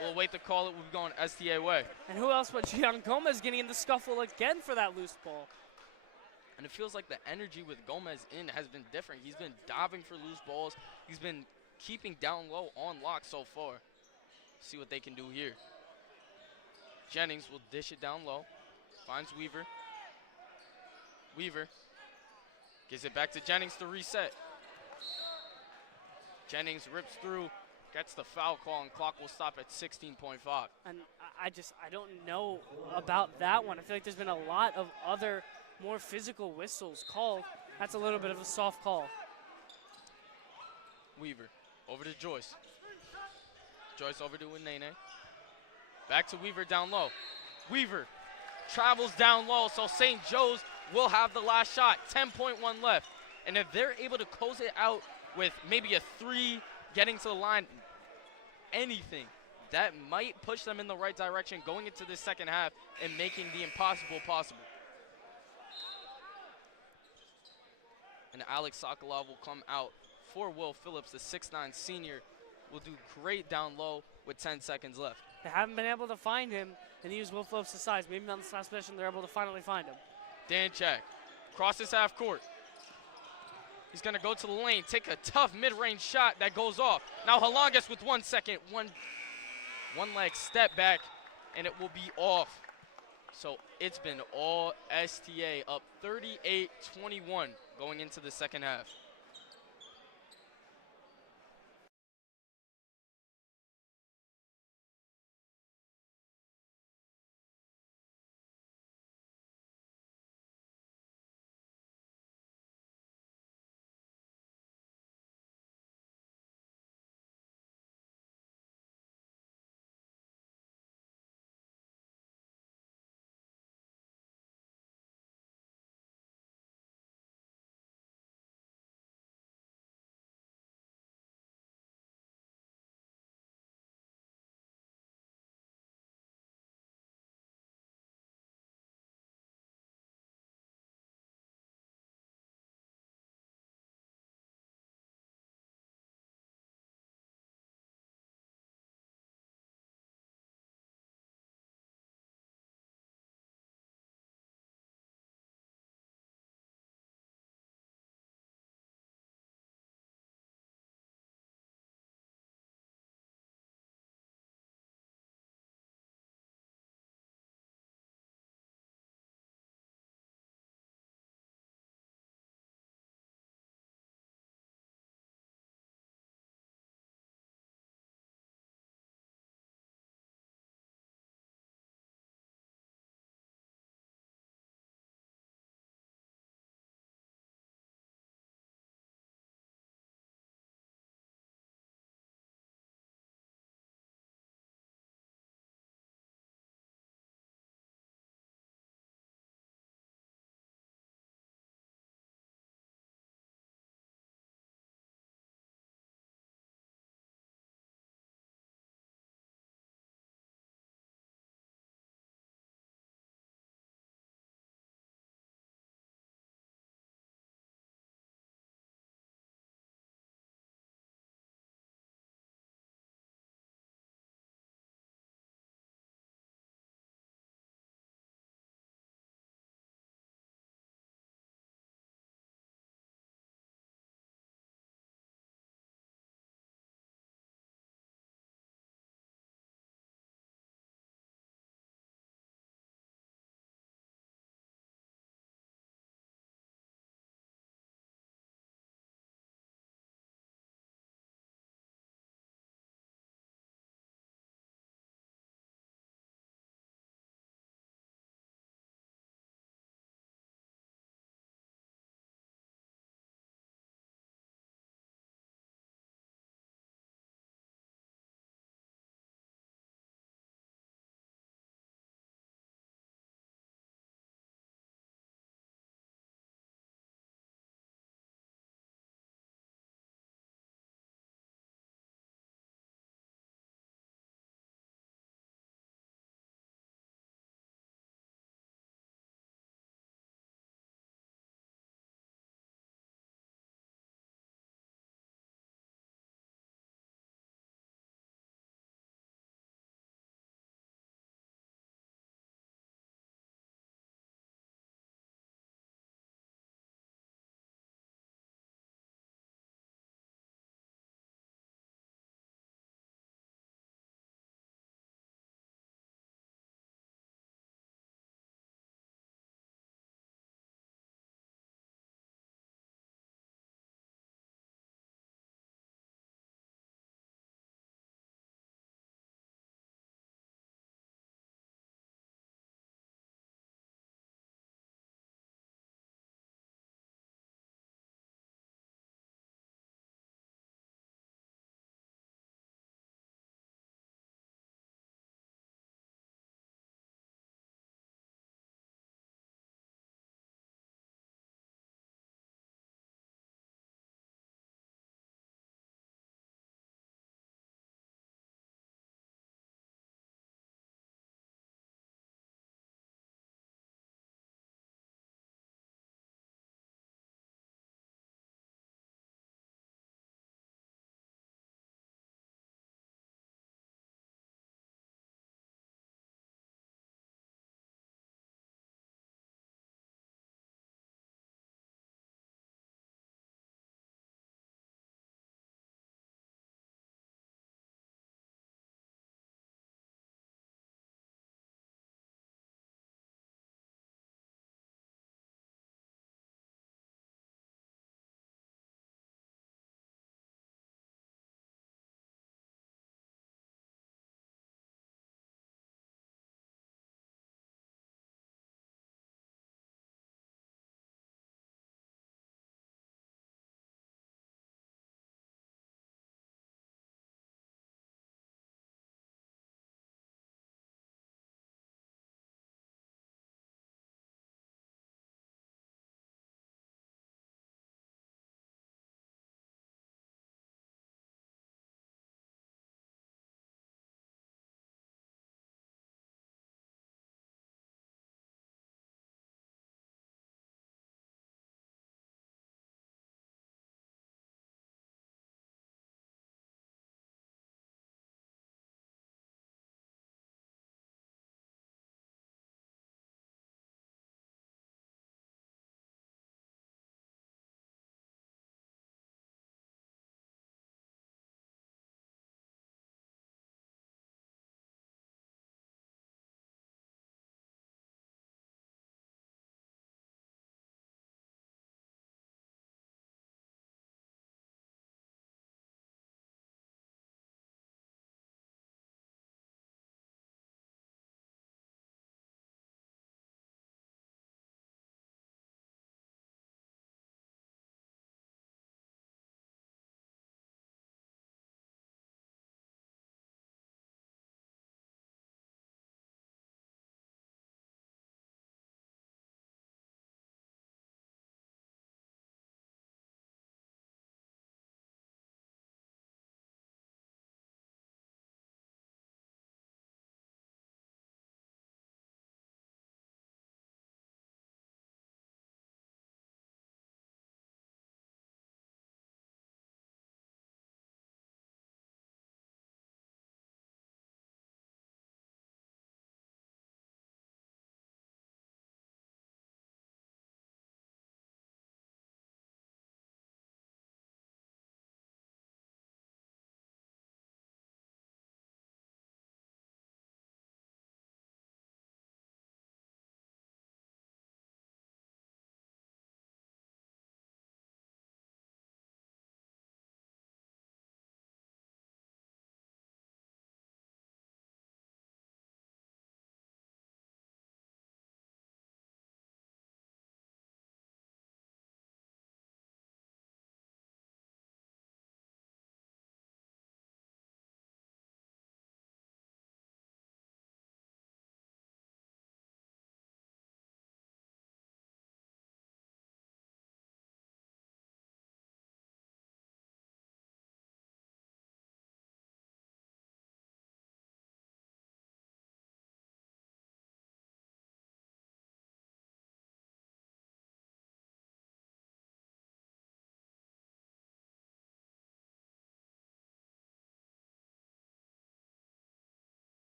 We'll await the call. It will be going STA way. And who else but Gian Gomez getting in the scuffle again for that loose ball. And it feels like the energy with Gomez in has been different. He's been diving for loose balls. He's been keeping down low on lock so far. See what they can do here. Jennings will dish it down low. Finds Weaver. Weaver gives it back to Jennings to reset. Jennings rips through, gets the foul call, and clock will stop at 16.5. And I don't know about that one. I feel like there's been a lot of other more physical whistles called. That's a little bit of a soft call. Weaver over to Joyce. Joyce over to Nene. Back to Weaver down low. Weaver travels down low, so St. Joe's will have the last shot. 10.1 left. And if they're able to close it out with maybe a 3, getting to the line, anything, that might push them in the right direction going into the second half and making the impossible possible. And Alex Sokolov will come out for Will Phillips, the 6'9 senior, will do great down low with 10 seconds left. They haven't been able to find him and use Will Phillips' size. Maybe on this last possession they're able to finally find him. Danchak crosses half court. He's going to go to the lane, take a tough mid-range shot that goes off. Now Halangas with 1 second, one leg step back, and it will be off. So it's been all STA, up 38-21 going into the second half.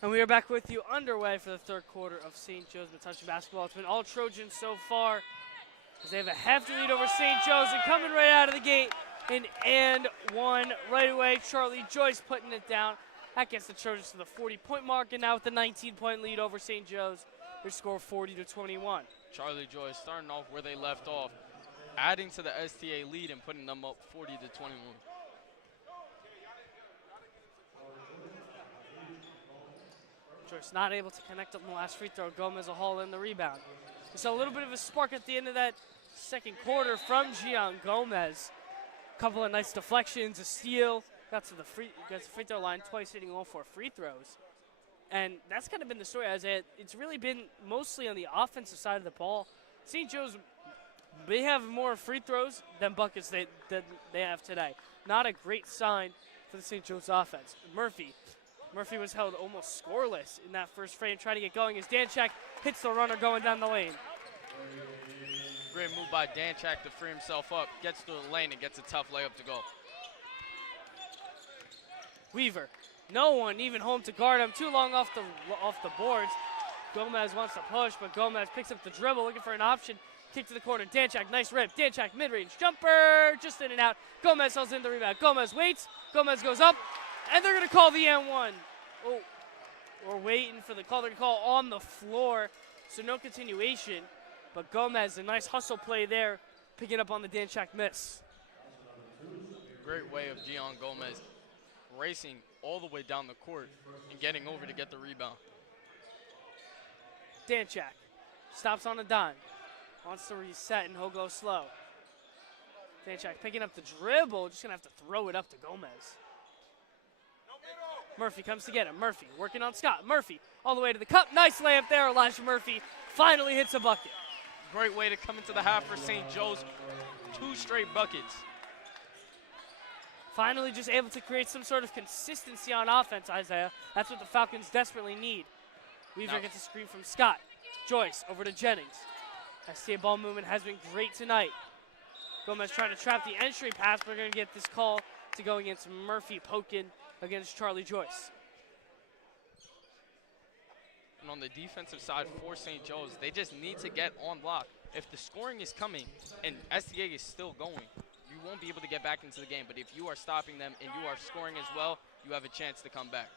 And we are back with you underway for the third quarter of St. Joe's Metuchen basketball. It's been all Trojans so far as they have a hefty lead over St. Joe's, and coming right out of the gate, and one right away. Charlie Joyce putting it down. That gets the Trojans to the 40-point mark, and now with the 19-point lead over St. Joe's, they score 40-21. Charlie Joyce starting off where they left off, adding to the STA lead and putting them up 40-21. Joyce not able to connect on the last free throw. Gomez will haul in the rebound. We saw a little bit of a spark at the end of that second quarter from Gian Gomez. A couple of nice deflections, a steal. Got to the free throw line twice, hitting all 4 free throws. And that's kind of been the story. It's really been mostly on the offensive side of the ball. St. Joe's, they have more free throws than buckets than they have today. Not a great sign for the St. Joe's offense. Murphy was held almost scoreless in that first frame, trying to get going as Danchak hits the runner going down the lane. Great move by Danchak to free himself up, gets to the lane and gets a tough layup to go. Weaver, no one even home to guard him. Too long off the boards. Gomez wants to push, but Gomez picks up the dribble, looking for an option. Kick to the corner. Danchak, nice rip. Danchak, mid-range jumper, just in and out. Gomez holds in the rebound. Gomez waits. Gomez goes up, and they're going to call the N1. Oh, we're waiting for the call. They're going to call on the floor, so no continuation. But Gomez, a nice hustle play there, picking up on the Danchak miss. Great way of Gian Gomez racing all the way down the court and getting over to get the rebound. Danchak stops on a dime. Wants to reset, and he'll go slow. Danchak picking up the dribble, just going to have to throw it up to Gomez. Murphy comes to get him. Murphy working on Scott. Murphy all the way to the cup. Nice layup there. Elijah Murphy finally hits a bucket. Great way to come into the half for St. Joe's. 2 straight buckets. Finally just able to create some sort of consistency on offense, Isaiah. That's what the Falcons desperately need. Weaver gets a screen from Scott. Joyce over to Jennings. STA ball movement has been great tonight. Gomez trying to trap the entry pass. We're going to get this call to go against Murphy poking against Charlie Joyce. And on the defensive side for St. Joe's, they just need to get on block. If the scoring is coming and STA is still going, you won't be able to get back into the game. But if you are stopping them and you are scoring as well, you have a chance to come back.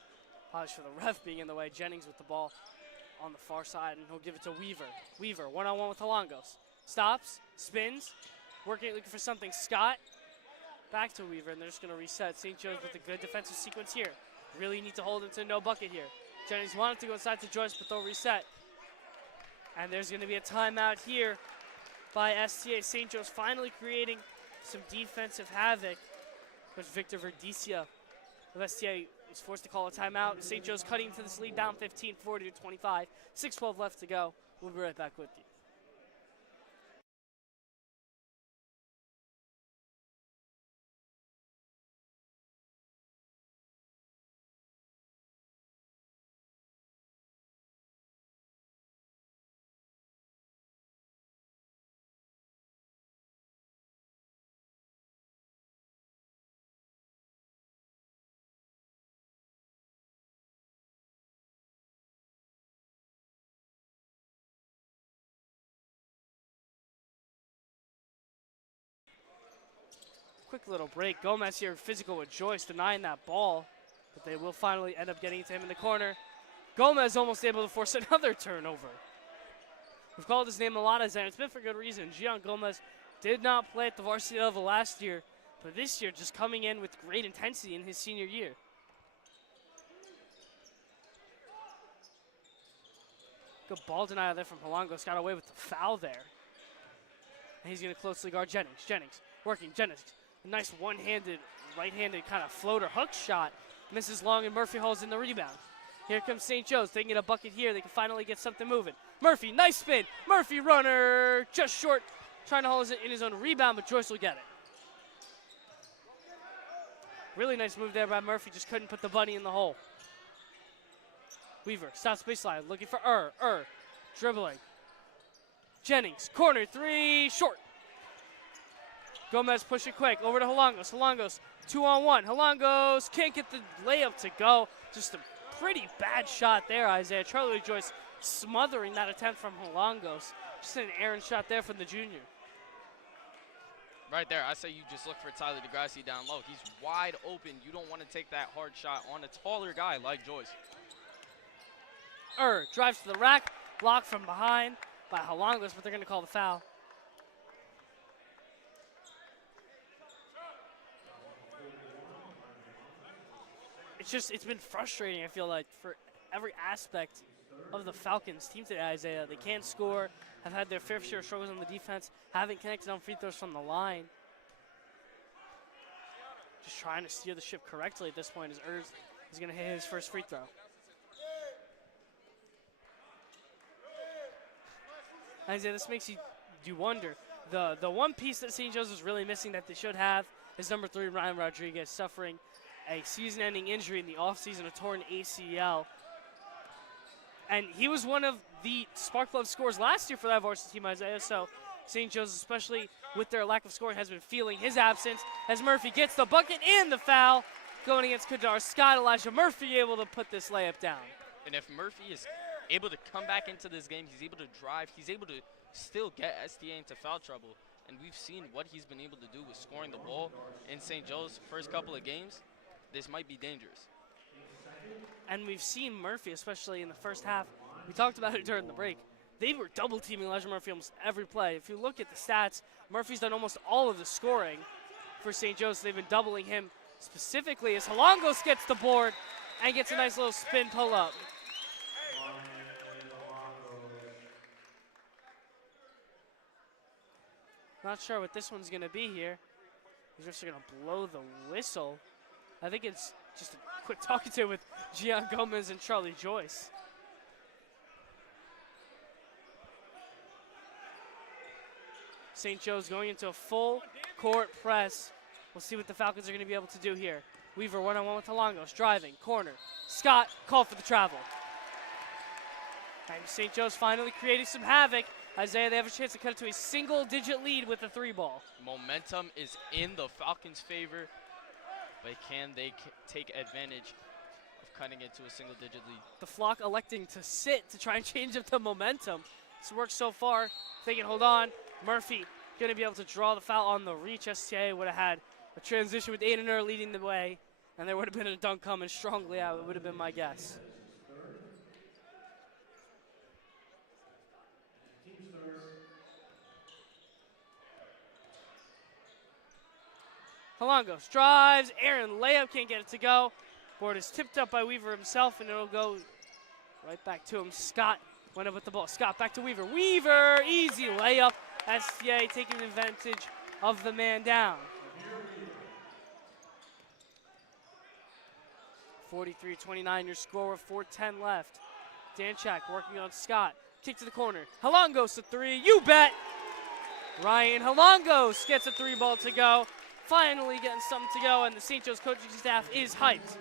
Apologies for the ref being in the way. Jennings with the ball on the far side, and he'll give it to Weaver. Weaver, one-on-one with Halangos. Stops, spins, looking for something. Scott, back to Weaver, and they're just going to reset. St. Joe's with a good defensive sequence here. Really need to hold him to no bucket here. Jennings wanted to go inside to Joyce, but they'll reset. And there's going to be a timeout here by STA. St. Joe's finally creating some defensive havoc. But Victor Verdecia of STA is forced to call a timeout. St. Joe's cutting into this lead down 15, 40-25. 6:12 left to go. We'll be right back with you. Quick little break. Gomez here physical with Joyce, denying that ball, but they will finally end up getting it to him in the corner. Gomez almost able to force another turnover. We've called his name a lot, and it's been for good reason. Gian Gomez did not play at the varsity level last year, but this year just coming in with great intensity in his senior year. Good ball denial there from Halangos. Got away with the foul there. And he's going to closely guard Jennings. Jennings working. Jennings. A nice one-handed, right-handed kind of floater hook shot. Misses long, and Murphy holds in the rebound. Here comes St. Joe's. They can get a bucket here. They can finally get something moving. Murphy, nice spin. Murphy runner, just short. Trying to hold it in his own rebound, but Joyce will get it. Really nice move there by Murphy. Just couldn't put the bunny in the hole. Weaver, stops baseline, looking for dribbling. Jennings, corner three, short. Gomez pushing quick, over to Halangos. Halangos, 2-on-1. Halangos can't get the layup to go. Just a pretty bad shot there, Isaiah. Charlie Joyce smothering that attempt from Holongos. Just an errant shot there from the junior. Right there, I say you just look for Tyler DeGrassi down low. He's wide open. You don't want to take that hard shot on a taller guy like Joyce. Drives to the rack, blocked from behind by Holongos, but they're going to call the foul. It's been frustrating, I feel like, for every aspect of the Falcons team today, Isaiah. They can't score, have had their fair share of struggles on the defense, haven't connected on free throws from the line. Just trying to steer the ship correctly at this point as is going to hit his first free throw. Isaiah, this makes you wonder. The one piece that St. Joe's is really missing that they should have is number 3, Ryan Rodriguez, suffering a season-ending injury in the offseason, a torn ACL. And he was one of the spark plug scorers last year for that varsity team, Isaiah. So St. Joe's, especially with their lack of scoring, has been feeling his absence as Murphy gets the bucket and the foul going against Kadar Scott. Elijah Murphy able to put this layup down. And if Murphy is able to come back into this game, he's able to drive, he's able to still get STA into foul trouble. And we've seen what he's been able to do with scoring the ball in St. Joe's first couple of games. This might be dangerous. And we've seen Murphy, especially in the first half. We talked about it during the break. They were double-teaming Elijah Murphy almost every play. If you look at the stats, Murphy's done almost all of the scoring for St. Joe's. They've been doubling him specifically as Holongos gets the board and gets a nice little spin pull-up. Not sure what this one's going to be here. He's just going to blow the whistle. I think it's just a quick talking to with Gian Gomez and Charlie Joyce. St. Joe's going into a full court press. We'll see what the Falcons are going to be able to do here. Weaver one-on-one with Holongos, driving, corner. Scott called for the travel. And St. Joe's finally creating some havoc. Isaiah, they have a chance to cut it to a single-digit lead with the 3-ball. Momentum is in the Falcons' favor, but can they take advantage of cutting it to a single-digit lead? The Flock electing to sit to try and change up the momentum. It's worked so far. They can hold on. Murphy going to be able to draw the foul on the reach. STA would have had a transition with Aiden leading the way, and there would have been a dunk coming strongly out. It would have been my guess. Holongos drives, Aaron layup, can't get it to go. Board is tipped up by Weaver himself, and it'll go right back to him. Scott went up with the ball. Scott back to Weaver. Weaver, easy layup. STA taking advantage of the man down. 43-29, your score with 4:10 left. Danchak working on Scott. Kick to the corner. Holongos to 3, you bet. Ryan Holongos gets a 3-ball to go. Finally getting something to go, and the St. Joe's coaching staff is hyped.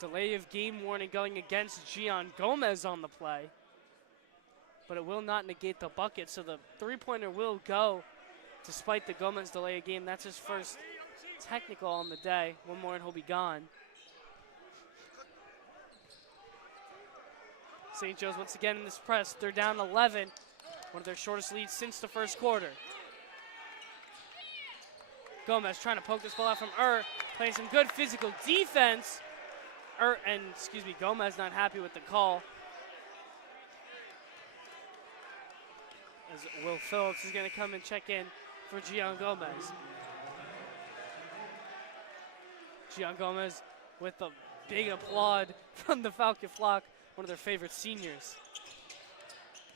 Delay of game warning going against Gian Gomez on the play. But it will not negate the bucket, so the 3-pointer will go despite the Gomez delay of game. That's his first technical on the day. One more and he'll be gone. St. Joe's once again in this press. They're down 11, one of their shortest leads since the first quarter. Gomez trying to poke this ball out from playing some good physical defense. Gomez not happy with the call. As Will Phillips is going to come and check in for Gian Gomez. Gian Gomez with a big applaud from the Falcon flock, one of their favorite seniors.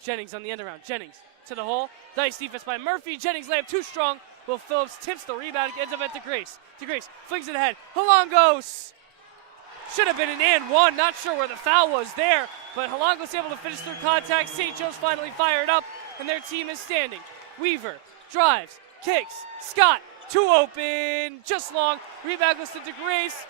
Jennings on the end around. Jennings to the hole. Nice defense by Murphy. Jennings layup too strong. Will Phillips tips the rebound, ends up at DeGrace. DeGrace flings it ahead. Holongos! Should have been an and one. Not sure where the foul was there, but Holongos able to finish through contact. St. Joe's finally fired up, and their team is standing. Weaver drives, kicks. Scott, two open, just long. Rebound goes to DeGrace.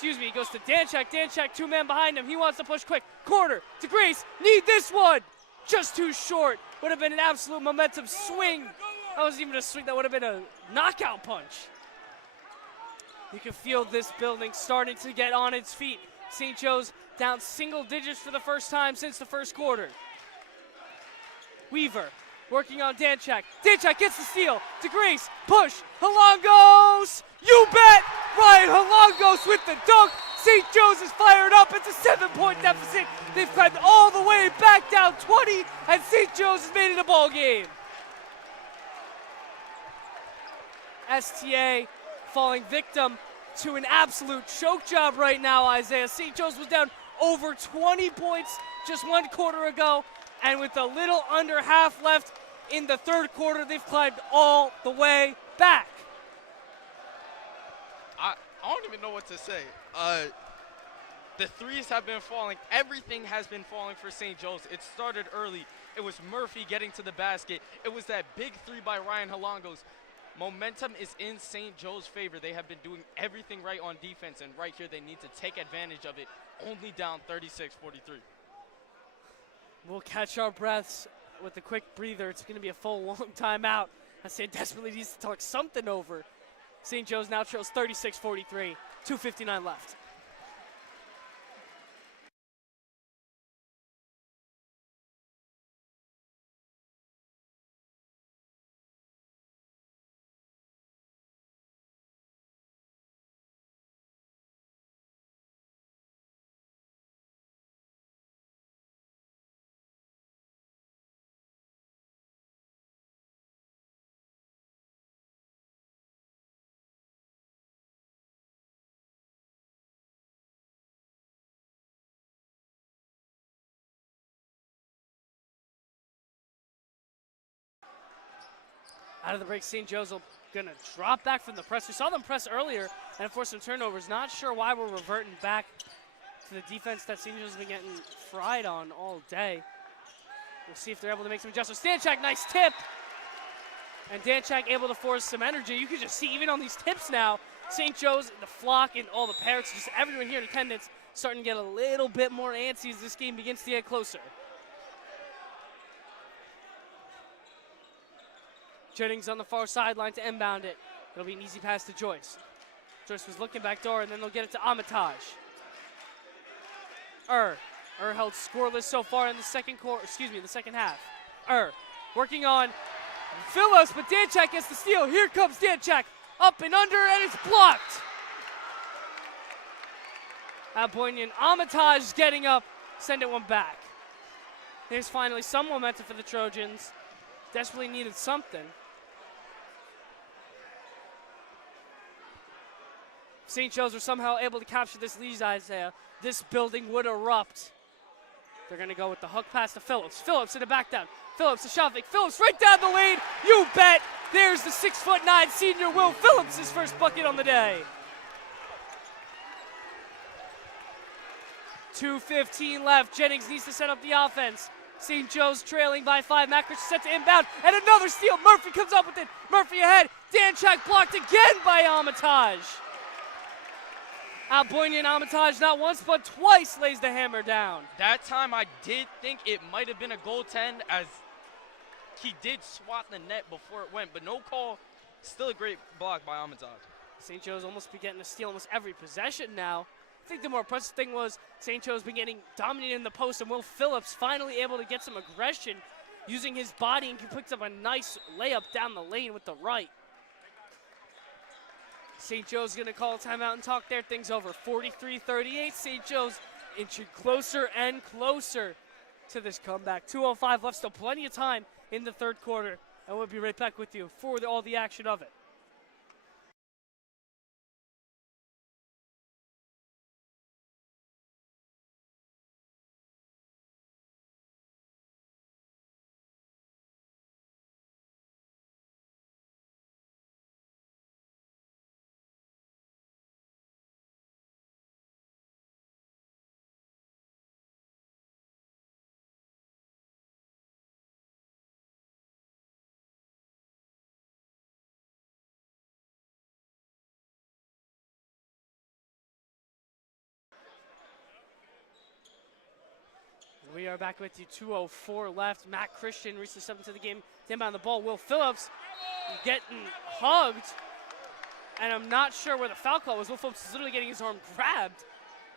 He goes to Danchak. Danchak, 2-man behind him. He wants to push quick. Corner, DeGrace, need this one. just too short. Would have been an absolute momentum swing. That wasn't even a swing, that would have been a knockout punch. You can feel this building starting to get on its feet. St. Joe's down single digits for the first time since the first quarter. Weaver working on Danchak. Danchak gets the steal to Grace. Push. Halongos. You bet. Ryan Halongos with the dunk. St. Joe's is fired up. It's a 7-point deficit. They've climbed all the way back down 20, and St. Joe's has made it a ball game. STA falling victim to an absolute choke job right now, Isaiah. St. Joe's was down over 20 points just one quarter ago, and with a little under half left in the third quarter, they've climbed all the way back. I don't even know what to say. The threes have been falling. Everything has been falling for St. Joe's. It started early. It was Murphy getting to the basket. It was that big three by Ryan Halongos. Momentum is in St. Joe's favor. They have been doing everything right on defense, and right here they need to take advantage of it. Only down 36-43. We'll catch our breaths with a quick breather. It's going to be a full, long timeout. I say desperately needs to talk something over. St. Joe's now trails 36-43, 2:59 left. Out of the break, St. Joe's going to drop back from the press. We saw them press earlier and force some turnovers. Not sure why we're reverting back to the defense that St. Joe's has been getting fried on all day. We'll see if they're able to make some adjustments. Danchak, nice tip. And Danchak able to force some energy. You can just see even on these tips now, St. Joe's, the flock, and all the parents, just everyone here in attendance, starting to get a little bit more antsy as this game begins to get closer. Jennings on the far sideline to inbound it. It'll be an easy pass to Joyce. Joyce was looking back door, and then they'll get it to Amatage. held scoreless so far in the second half. Working on Phillips, but Danchak gets the steal. Here comes Danchak, up and under, and it's blocked. Aboynian, Amatage getting up, send it one back. There's finally some momentum for the Trojans. Desperately needed something. St. Joe's were somehow able to capture this lead, Isaiah. This building would erupt. They're going to go with the hook pass to Phillips. Phillips in the back down. Phillips to shot fake. Phillips right down the lane. You bet. There's the 6'9" senior Will Phillips, his first bucket on the day. 2:15 left. Jennings needs to set up the offense. St. Joe's trailing by 5. Matt Christian set to inbound, and another steal. Murphy comes up with it. Murphy ahead. Danchak blocked again by Amatage. Aboynian Amatage not once but twice lays the hammer down. That time I did think it might have been a goaltend, as he did swat the net before it went, but no call. Still a great block by Amatage. St. Joe's almost be getting a steal almost every possession now. I think the more impressive thing was St. Joe's been getting dominated in the post, and Will Phillips finally able to get some aggression using his body, and he picks up a nice layup down the lane with the right. St. Joe's going to call a timeout and talk their things over. 43-38, St. Joe's inching closer and closer to this comeback. 2:05 left, still plenty of time in the third quarter, and we'll be right back with you for all the action of it. We are back with you. 2:04 left. Matt Christian reached the 7th to the game. Inbound the ball. Will Phillips getting hugged. And I'm not sure where the foul call was. Will Phillips is literally getting his arm grabbed.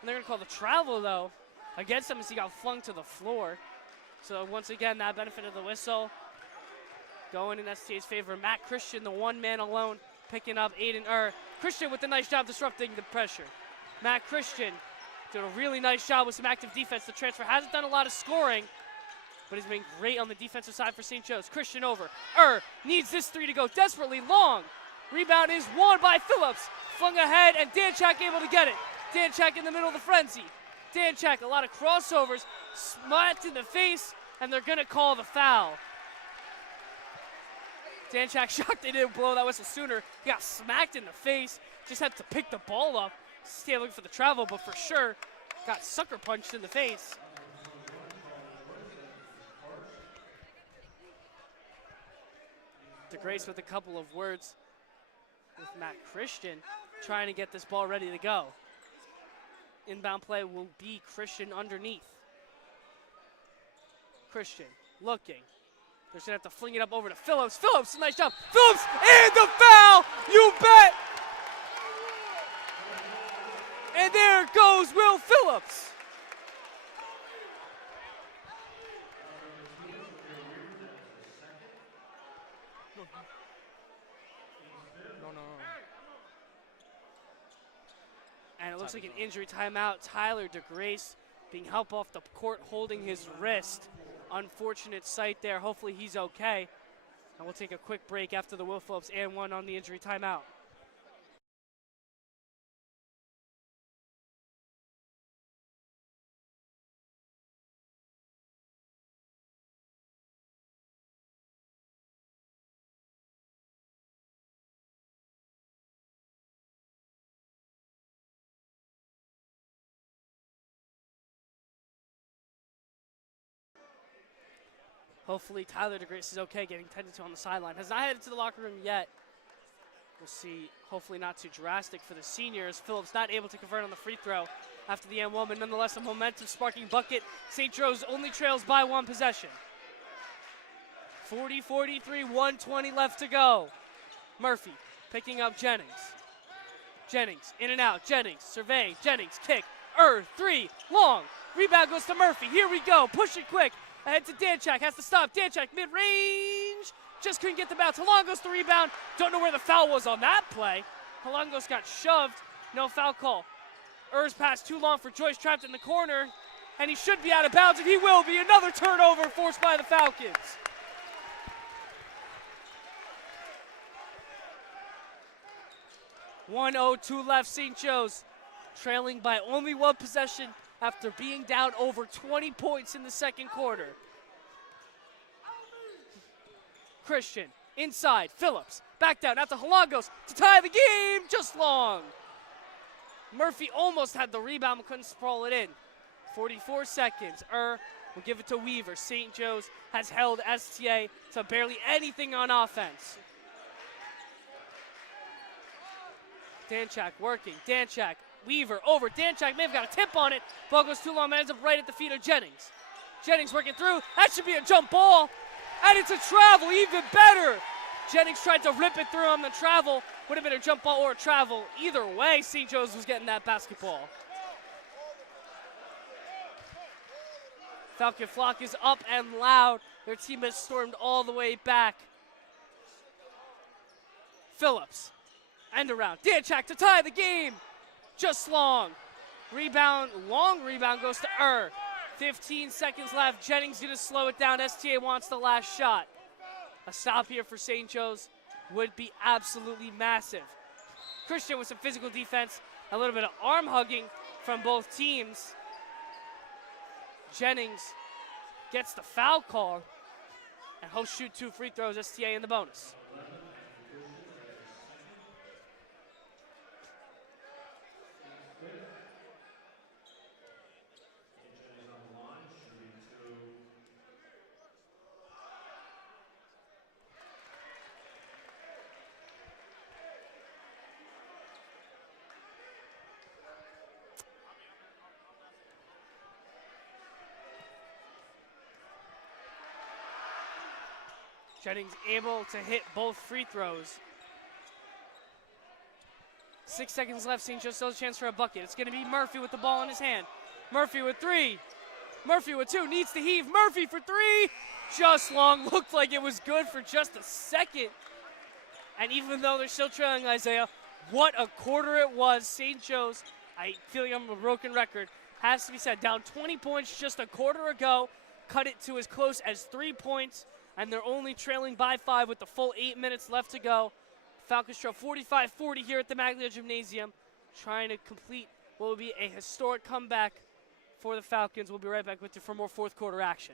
And they're going to call the travel, though, against him as he got flung to the floor. So once again, that benefit of the whistle going in STA's favor. Matt Christian, the one man alone, picking up Christian with a nice job disrupting the pressure. Matt Christian did a really nice job with some active defense. The transfer hasn't done a lot of scoring, but he's been great on the defensive side for St. Joe's. Christian over. Needs this three to go desperately long. Rebound is won by Phillips. Flung ahead, and Danchak able to get it. Danchak in the middle of the frenzy. Danchak, a lot of crossovers, smacked in the face, and they're going to call the foul. Danchak shocked they didn't blow that whistle sooner. He got smacked in the face. Just had to pick the ball up. Stay looking for the travel, but for sure got sucker punched in the face. DeGrace with a couple of words with Matt Christian trying to get this ball ready to go. Inbound play will be Christian underneath. Christian looking. They're gonna have to fling it up over to Phillips. Phillips, nice job. Phillips, and the foul, you bet. And there goes Will Phillips. No. And it looks like an injury timeout. Tyler DeGrace being helped off the court, holding his wrist. Unfortunate sight there. Hopefully he's okay. And we'll take a quick break after the Will Phillips and one on the injury timeout. Hopefully Tyler DeGrace is okay, getting tended to on the sideline. Has not headed to the locker room yet. We'll see, hopefully not too drastic for the seniors. Phillips not able to convert on the free throw after the and one, but nonetheless a momentum sparking bucket. St. Joe's only trails by one possession. 40-43, 1:20 left to go. Murphy picking up Jennings. Jennings in and out, Jennings, survey, Jennings, kick, three, long. Rebound goes to Murphy, here we go, push it quick. Ahead to Danchak, has to stop. Danchak, mid-range. Just couldn't get the bounce. Halongos the rebound. Don't know where the foul was on that play. Halongos got shoved. No foul call. Pass too long for Joyce, trapped in the corner. And he should be out of bounds, and he will be. Another turnover forced by the Falcons. .102 left, St. Joe's trailing by only one possession after being down over 20 points in the second quarter. Christian, inside, Phillips, back down, out to Halongos to tie the game, just long. Murphy almost had the rebound, but couldn't sprawl it in. 44 seconds, will give it to Weaver. St. Joe's has held STA to barely anything on offense. Danchak working, Danchak, Weaver over, Danchak may have got a tip on it. Ball goes too long, but ends up right at the feet of Jennings. Jennings working through, that should be a jump ball, and it's a travel, even better. Jennings tried to rip it through him, the travel would have been a jump ball or a travel. Either way, St. Joe's was getting that basketball. Falcon flock is up and loud. Their team has stormed all the way back. Phillips, end around, Danchak to tie the game. Just long. Rebound, long rebound goes to 15 seconds left. Jennings gonna slow it down. STA wants the last shot. A stop here for St. Joe's would be absolutely massive. Christian with some physical defense, a little bit of arm hugging from both teams. Jennings gets the foul call, and he'll shoot 2 free throws, STA in the bonus. Jennings able to hit both free throws. 6 seconds left. St. Joe still has a chance for a bucket. It's going to be Murphy with the ball in his hand. Murphy with 3. Murphy with 2. Needs to heave. Murphy for 3. Just long. Looked like it was good for just a second. And even though they're still trailing, Isaiah, what a quarter it was. St. Joe's, I feel like I'm a broken record, has to be said. Down 20 points just a quarter ago. Cut it to as close as 3 points. And they're only trailing by 5 with the full 8 minutes left to go. Falcons trail 45-40 here at the Maglia Gymnasium, trying to complete what will be a historic comeback for the Falcons. We'll be right back with you for more fourth quarter action.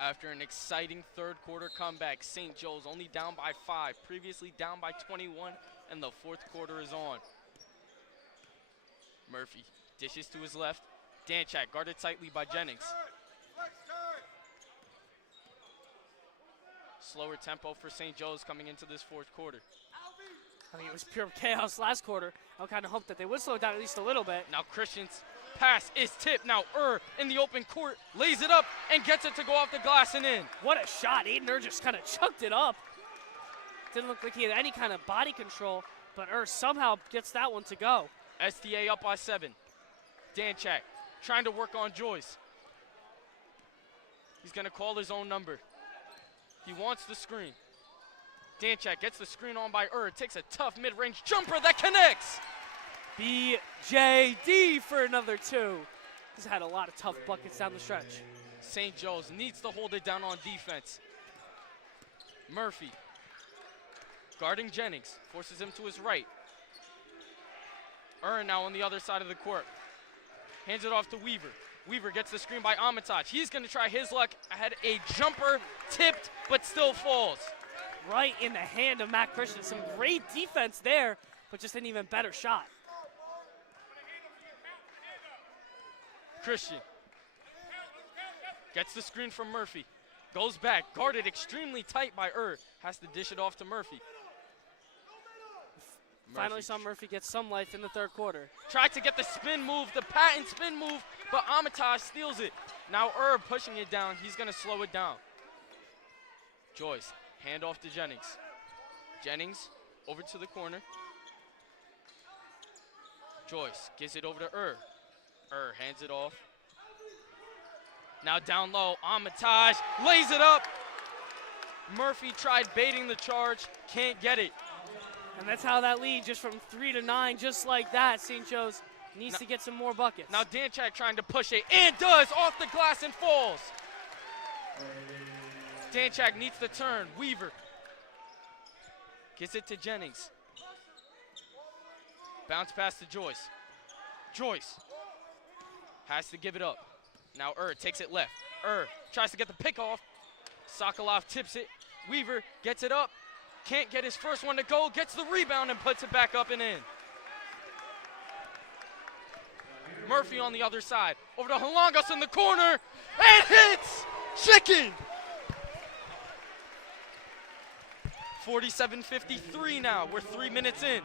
After an exciting third quarter comeback, St. Joe's only down by 5, previously down by 21, and the fourth quarter is on. Murphy dishes to his left. Danchak guarded tightly by Jennings. Slower tempo for St. Joe's coming into this fourth quarter. I mean, it was pure chaos last quarter. I kind of hope that they would slow it down at least a little bit. Now Christian's pass is tipped. Now in the open court, lays it up and gets it to go off the glass and in. What a shot. Aiden just kind of chucked it up. Didn't look like he had any kind of body control, but somehow gets that one to go. STA up by 7. Danchak trying to work on Joyce. He's going to call his own number. He wants the screen. Danchak gets the screen on by takes a tough mid-range jumper that connects. BJD for another 2. He's had a lot of tough buckets down the stretch. St. Joe's needs to hold it down on defense. Murphy guarding Jennings, forces him to his right. Now on the other side of the court. Hands it off to Weaver. Weaver gets the screen by Amatage. He's going to try his luck. Had a jumper tipped, but still falls. Right in the hand of Matt Christian. Some great defense there, but just an even better shot. Christian gets the screen from Murphy. Goes back, guarded extremely tight by Has to dish it off to Murphy. Finally saw Murphy get some life in the third quarter. Tried to get the spin move, the patent spin move, but Amatage steals it. Now pushing it down. He's going to slow it down. Joyce, hand off to Jennings. Jennings over to the corner. Joyce gives it over to hands it off. Now down low, Amatage lays it up. Murphy tried baiting the charge, can't get it. And that's how that lead, just from 3 to 9, just like that. St. Joe's needs to get some more buckets. Now Danchak trying to push it, and does, off the glass and falls. Danchak needs the turn. Weaver gets it to Jennings. Bounce pass to Joyce. Joyce has to give it up. Now takes it left. Tries to get the pick off. Sokolov tips it. Weaver gets it up. Can't get his first one to go. Gets the rebound and puts it back up and in. Murphy on the other side. Over to Halangos in the corner. And hits! Chicken! 47-53 now. We're 3 minutes in.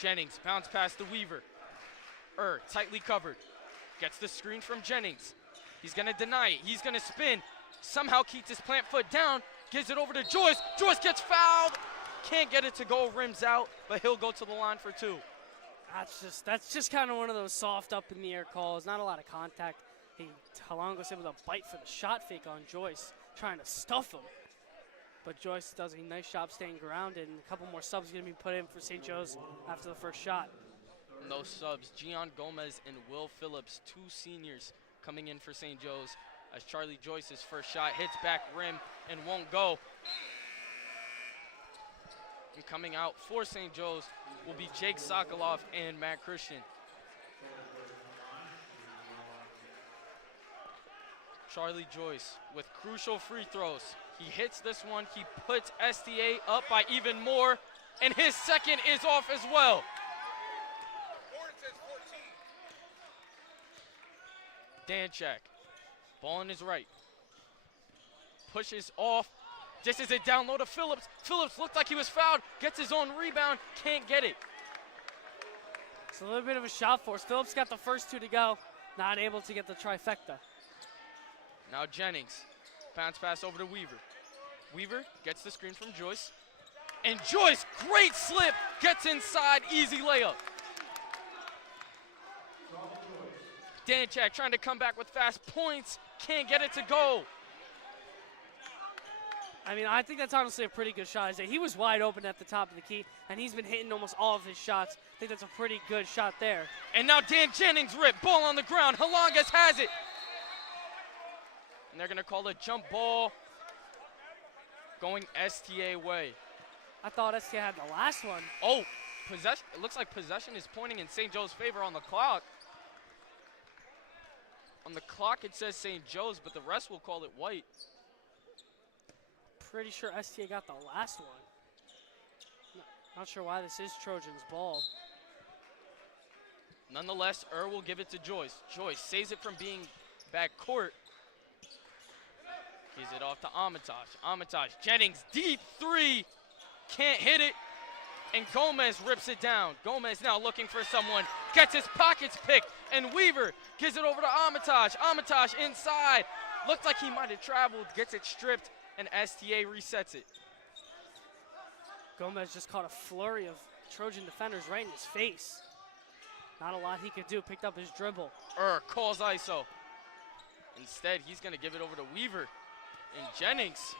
Jennings bounce pass to Weaver. Tightly covered. Gets the screen from Jennings. He's going to deny it. He's going to spin. Somehow keeps his plant foot down. Gives it over to Joyce. Joyce gets fouled. Can't get it to go, rims out, but he'll go to the line for 2. That's just kind of one of those soft up in the air calls. Not a lot of contact. Halongo's able to bite for the shot fake on Joyce, trying to stuff him. But Joyce does a nice job staying grounded, and a couple more subs going to be put in for St. Joe's after the first shot. No subs. Gian Gomez and Will Phillips, 2 seniors, coming in for St. Joe's as Charlie Joyce's first shot hits back rim and won't go. And coming out for St. Joe's will be Jake Sokolov and Matt Christian. Charlie Joyce with crucial free throws. He hits this one. He puts STA up by even more, and his second is off as well. Danchak, ball in his right. Pushes off. This is a down low to Phillips. Phillips looked like he was fouled. Gets his own rebound. Can't get it. It's a little bit of a shot force. Phillips got the first 2 to go. Not able to get the trifecta. Now Jennings. Bounce pass over to Weaver. Weaver gets the screen from Joyce. And Joyce, great slip. Gets inside. Easy layup. Danchak trying to come back with fast points. Can't get it to go. I mean, I think that's honestly a pretty good shot. Isaiah. He was wide open at the top of the key, and he's been hitting almost all of his shots. I think that's a pretty good shot there. And now Dan Jennings rip. Ball on the ground. Halongas has it. And they're going to call a jump ball going STA way. I thought STA had the last one. Oh, possession. It looks like possession is pointing in St. Joe's favor on the clock. On the clock, it says St. Joe's, but the rest will call it white. Pretty sure STA got the last one. Not sure why this is Trojans' ball. Nonetheless, will give it to Joyce. Joyce saves it from being back court. Gives it off to Armitage. Jennings, deep 3. Can't hit it. And Gomez rips it down. Gomez now looking for someone. Gets his pockets picked. And Weaver gives it over to Armitage. Armitage inside. Looked like he might have traveled. Gets it stripped. And STA resets it. Gomez just caught a flurry of Trojan defenders right in his face. Not a lot he could do. Picked up his dribble. Calls ISO. Instead, he's going to give it over to Weaver. And Jennings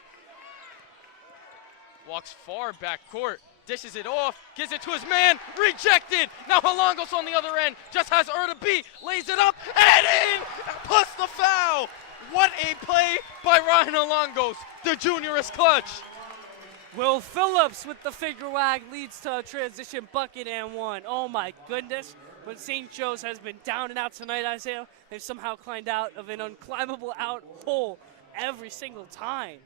walks far back court. Dishes it off. Gives it to his man. Rejected. Now Halongos on the other end. Just has to beat. Lays it up. And in. Plus the foul. What a play by Ryan Halongos. The junior is clutch. Will Phillips with the figure wag leads to a transition bucket and 1. Oh my goodness. When St. Joe's has been down and out tonight, Isaiah, they've somehow climbed out of an unclimbable out hole every single time.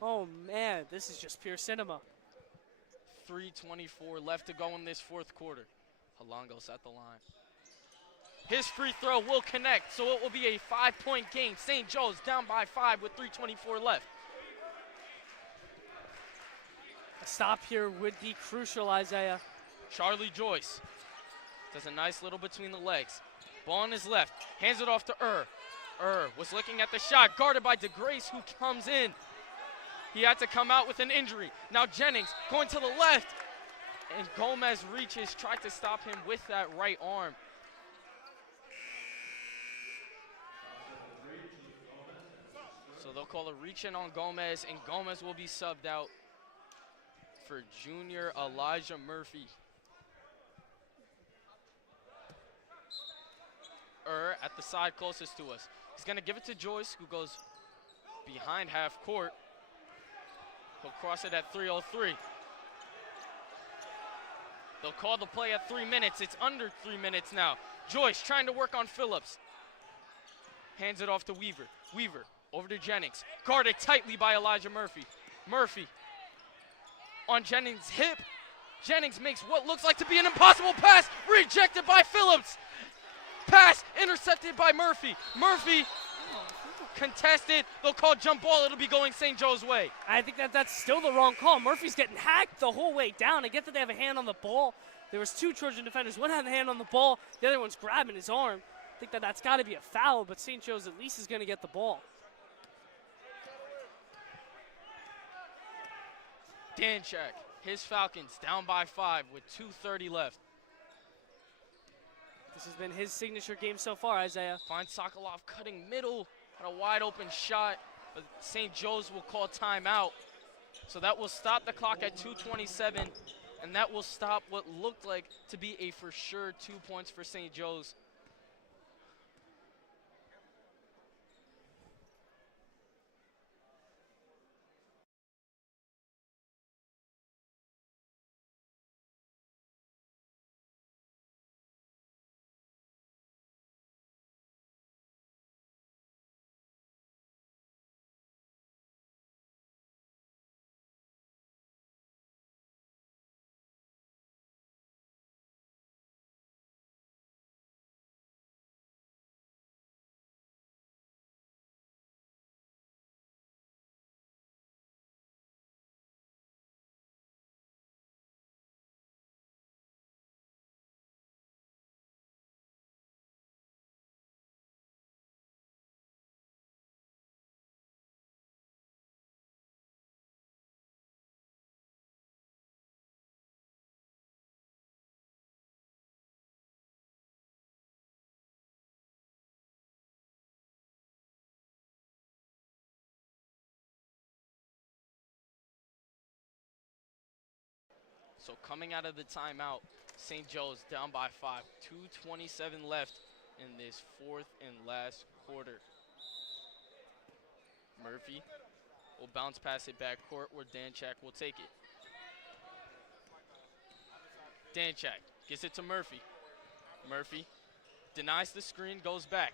Oh man, this is just pure cinema. 3:24 left to go in this fourth quarter. Halongos at the line. His free throw will connect, so it will be a 5-point game. St. Joe's down by 5 with 3:24 left. A stop here would be crucial, Isaiah. Charlie Joyce does a nice little between the legs. Ball on his left, hands it off to was looking at the shot, guarded by DeGrace, who comes in. He had to come out with an injury. Now Jennings going to the left, and Gomez reaches, tried to stop him with that right arm. So they'll call a reach in on Gomez, and Gomez will be subbed out for junior Elijah Murphy. At the side closest to us. He's going to give it to Joyce, who goes behind half court. He'll cross it at 3:03. They'll call the play at 3 minutes. It's under 3 minutes now. Joyce trying to work on Phillips. Hands it off to Weaver. Weaver over to Jennings. Guarded tightly by Elijah Murphy. Murphy on Jennings' hip. Jennings makes what looks like to be an impossible pass. Rejected by Phillips. Pass intercepted by Murphy. Murphy contested. They'll call jump ball. It'll be going St. Joe's way. I think that's still the wrong call. Murphy's getting hacked the whole way down. I get that they have a hand on the ball. There was 2 Trojan defenders. One had a hand on the ball. The other one's grabbing his arm. I think that's got to be a foul, but St. Joe's at least is going to get the ball. Danchak his Falcons down by 5 with 2:30 left. This has been his signature game so far, Isaiah. Finds Sokolov cutting middle on a wide open shot, but St. Joe's will call timeout. So that will stop the clock at 2:27, and that will stop what looked like to be a for sure 2 points for St. Joe's. So coming out of the timeout, St. Joe's down by 5. 2:27 left in this fourth and last quarter. Murphy will bounce past it back court where Danchak will take it. Danchak gets it to Murphy. Murphy denies the screen, goes back.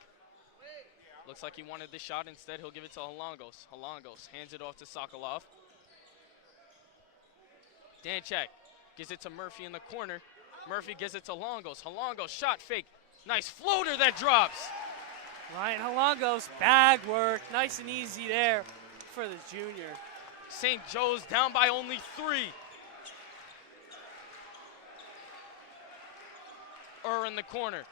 Looks like he wanted the shot. Instead, he'll give it to Halangos. Halangos hands it off to Sokolov. Danchak gives it to Murphy in the corner. Murphy gives it to Halangos. Halangos shot fake. Nice floater that drops. Ryan Halangos, bag work. Nice and easy there for the junior. St. Joe's down by only 3. In the corner.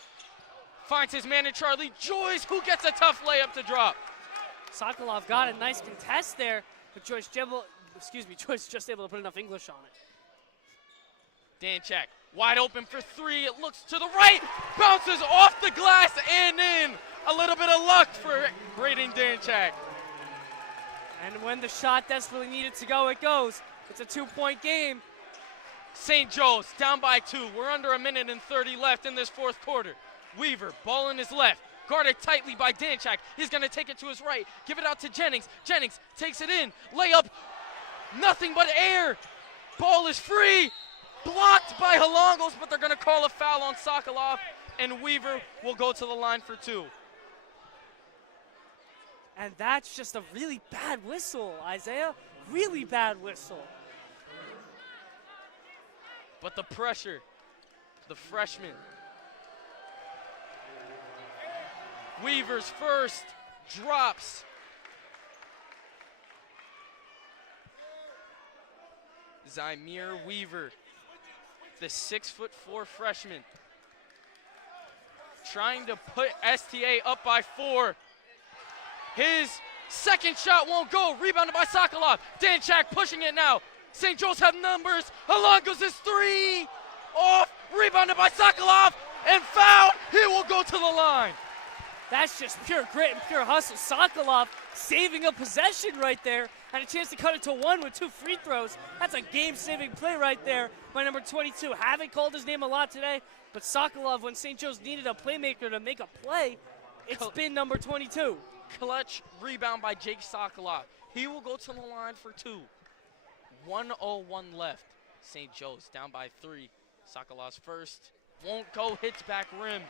Finds his man in Charlie Joyce, who gets a tough layup to drop. Sokolov got a nice contest there, but Joyce just able to put enough English on it. Danchak wide open for 3. It looks to the right, bounces off the glass and in. A little bit of luck for Braden Danchak. And when the shot desperately needed to go, it goes. It's a 2-point game. St. Joe's down by 2. We're under 1:30 left in this fourth quarter. Weaver, ball in his left, guarded tightly by Danchak. He's gonna take it to his right, give it out to Jennings. Jennings takes it in, layup, nothing but air. Ball is free, blocked by Halangos, but they're gonna call a foul on Sokolov, and Weaver will go to the line for 2. And that's just a really bad whistle, Isaiah. Really bad whistle. But the pressure, the freshman. Weaver's first drops. Zymir Weaver, the 6'4" freshman, trying to put STA up by 4. His second shot won't go. Rebounded by Sokolov. Danchak pushing it now. St. Joe's have numbers. Halangos is 3. Off. Rebounded by Sokolov. And fouled. He will go to the line. That's just pure grit and pure hustle. Sokolov saving a possession right there. Had a chance to cut it to 1 with 2 free throws. That's a game-saving play right there by number 22. Haven't called his name a lot today, but Sokolov, when St. Joe's needed a playmaker to make a play, it's been number 22. Clutch rebound by Jake Sokolov. He will go to the line for 2. 1:01 left. St. Joe's down by 3. Sokolov's first. Won't go, hits back rim.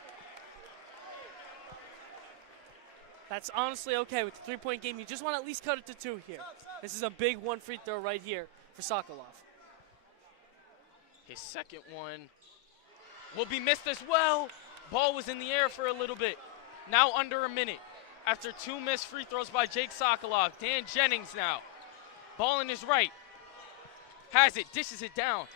That's honestly okay with the 3-point game. You just want to at least cut it to 2 here. This is a big 1 free throw right here for Sokolov. His second one will be missed as well. Ball was in the air for a little bit. Now under a minute. After 2 missed free throws by Jake Sokolov. Dan Jennings now. Ball in his right. Has it, dishes it down.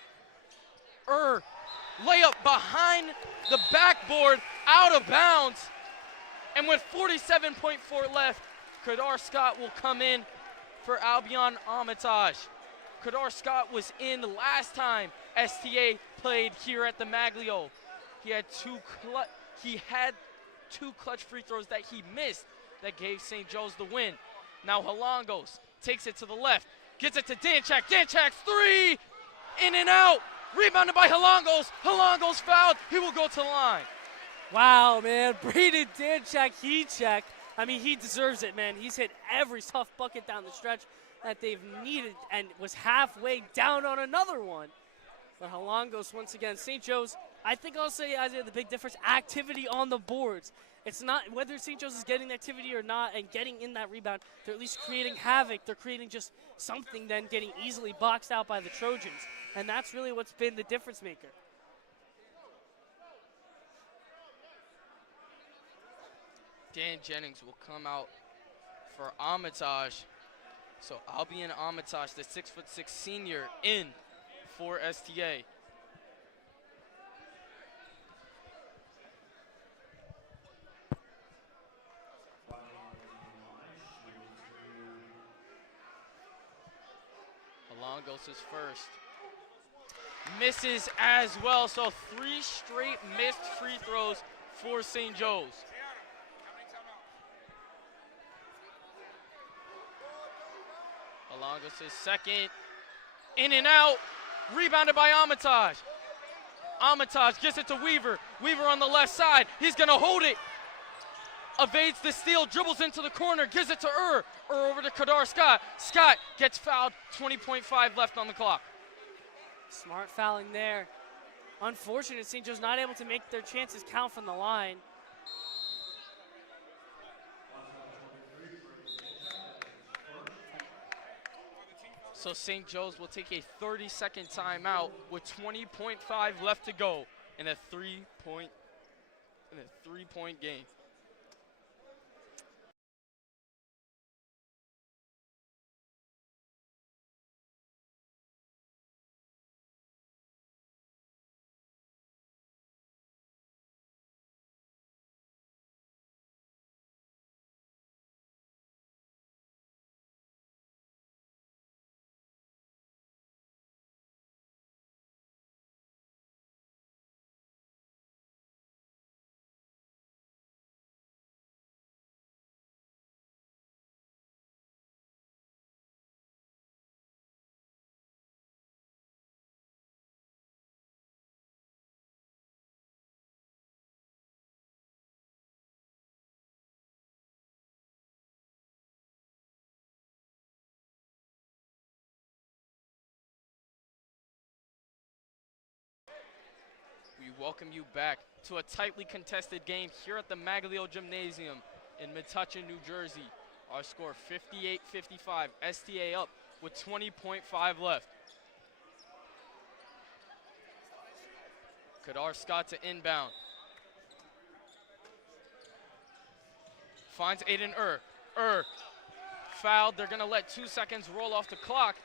Layup behind the backboard, out of bounds. And with 47.4 left, Kadar Scott will come in for Albion Armitage. Kadar Scott was in last time STA played here at the Maglio. He had two clutch free throws that he missed that gave St. Joe's the win. Now Halangos takes it to the left, gets it to Danchak. Danchak's three, in and out. Rebounded by Halangos. Halangos fouled. He will go to the line. Wow, man. Braden Danchak, heat check. I mean, he deserves it, man. He's hit every tough bucket down the stretch that they've needed and was halfway down on another one. But Halangos, once again, St. Joe's, I think I'll say, Isaiah, the big difference, activity on the boards. It's not whether St. Joe's is getting the activity or not and getting in that rebound, they're at least creating havoc. They're creating just something, then getting easily boxed out by the Trojans. And that's really what's been the difference maker. Dan Jennings will come out for Armitage. So I'll be in Armitage, the 6'6" senior, in for STA. Halangos is first. Misses as well, so 3 straight missed free throws for St. Joe's. Halangos is second. In and out. Rebounded by Armitage. Armitage gets it to Weaver. Weaver on the left side. He's going to hold it. Evades the steal, dribbles into the corner, gives it to over to Kadar Scott. Scott gets fouled, 20.5 left on the clock. Smart fouling there. Unfortunate, St. Joe's not able to make their chances count from the line. So St. Joe's will take a 30-second timeout with 20.5 left to go in a three-point game. We welcome you back to a tightly contested game here at the Maglio Gymnasium in Metuchen, New Jersey. Our score 58-55, STA up with 20.5 left. Kadar Scott to inbound. Finds Aiden fouled. They're going to let 2 seconds roll off the clock.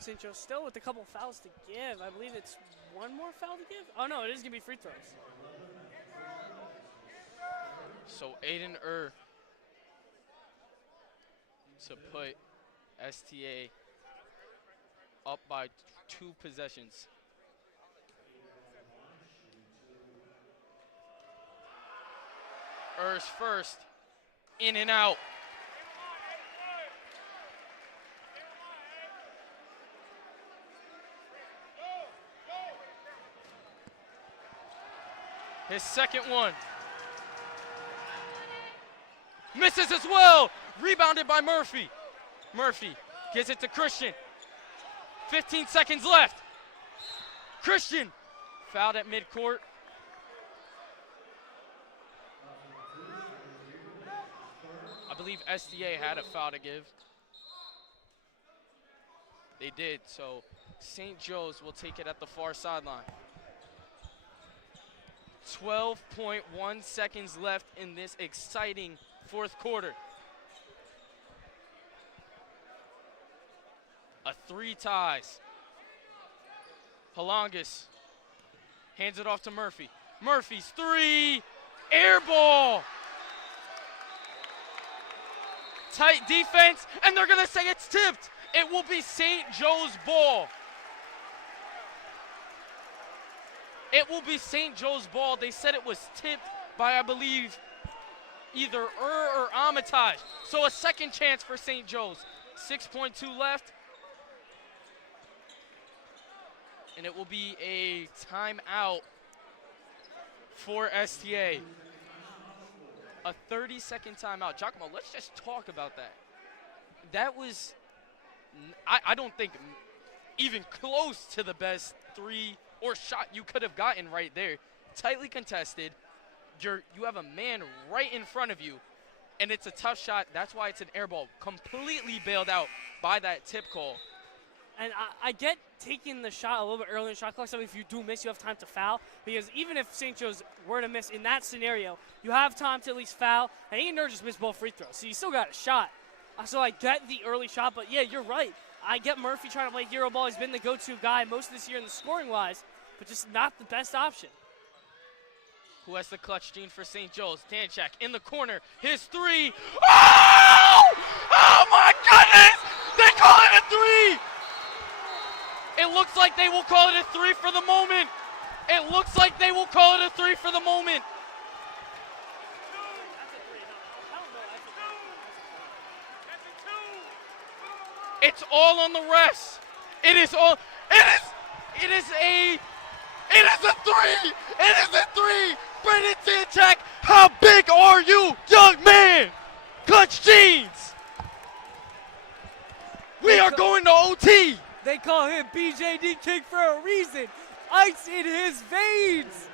St. Joe still with a couple fouls to give. I believe it's one more foul to give. Oh, no, it is going to be free throws. So Aiden to put STA up by 2 possessions. First, in and out. His second one. Misses as well. Rebounded by Murphy. Murphy gives it to Christian. 15 seconds left. Christian fouled at midcourt. I believe STA had a foul to give. They did, so St. Joe's will take it at the far sideline. 12.1 seconds left in this exciting fourth quarter. A 3 ties. Halangos hands it off to Murphy. Murphy's 3, air ball. Tight defense, and they're going to say it's tipped. It will be St. Joe's ball. It will be St. Joe's ball. They said it was tipped by, I believe, either or Armitage. So a second chance for St. Joe's. 6.2 left. And it will be a timeout for STA. A 30-second timeout. Giacomo, let's just talk about that. That was, I don't think, even close to the best three or shot you could have gotten right there. Tightly contested. You have a man right in front of you, and it's a tough shot. That's why it's an air ball. Completely bailed out by that tip call. And I get taking the shot a little bit early in the shot clock, so if you do miss, you have time to foul. Because even if St. Joe's were to miss in that scenario, you have time to at least foul. And A&R just missed both free throws, so you still got a shot. So I get the early shot, but yeah, you're right. I get Murphy trying to play hero ball. He's been the go-to guy most of this year in the scoring-wise, but just not the best option. Who has the clutch gene for St. Joe's? Danchak in the corner. His three. Oh! Oh my goodness! They call it a three! It looks like they will call it a three for the moment. It looks like they will call it a three for the moment. It's all on the refs. It is all. It is a three. It is a three. Brendan Danchak, how big are you, young man? Clutch jeans. We are going to OT. They call him BJD King for a reason. Ice in his veins.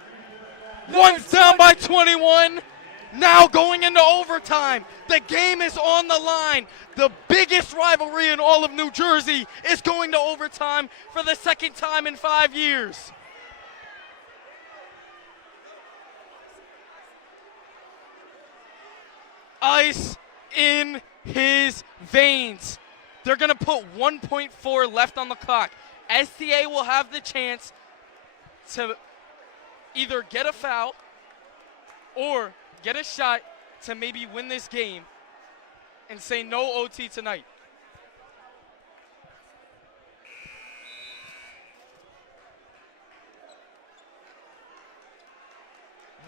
One's down by 21. Now going into overtime. The game is on the line. The biggest rivalry in all of New Jersey is going to overtime for the second time in 5 years. Ice in his veins. They're going to put 1.4 left on the clock. STA will have the chance to either get a foul or get a shot to maybe win this game and say no OT tonight.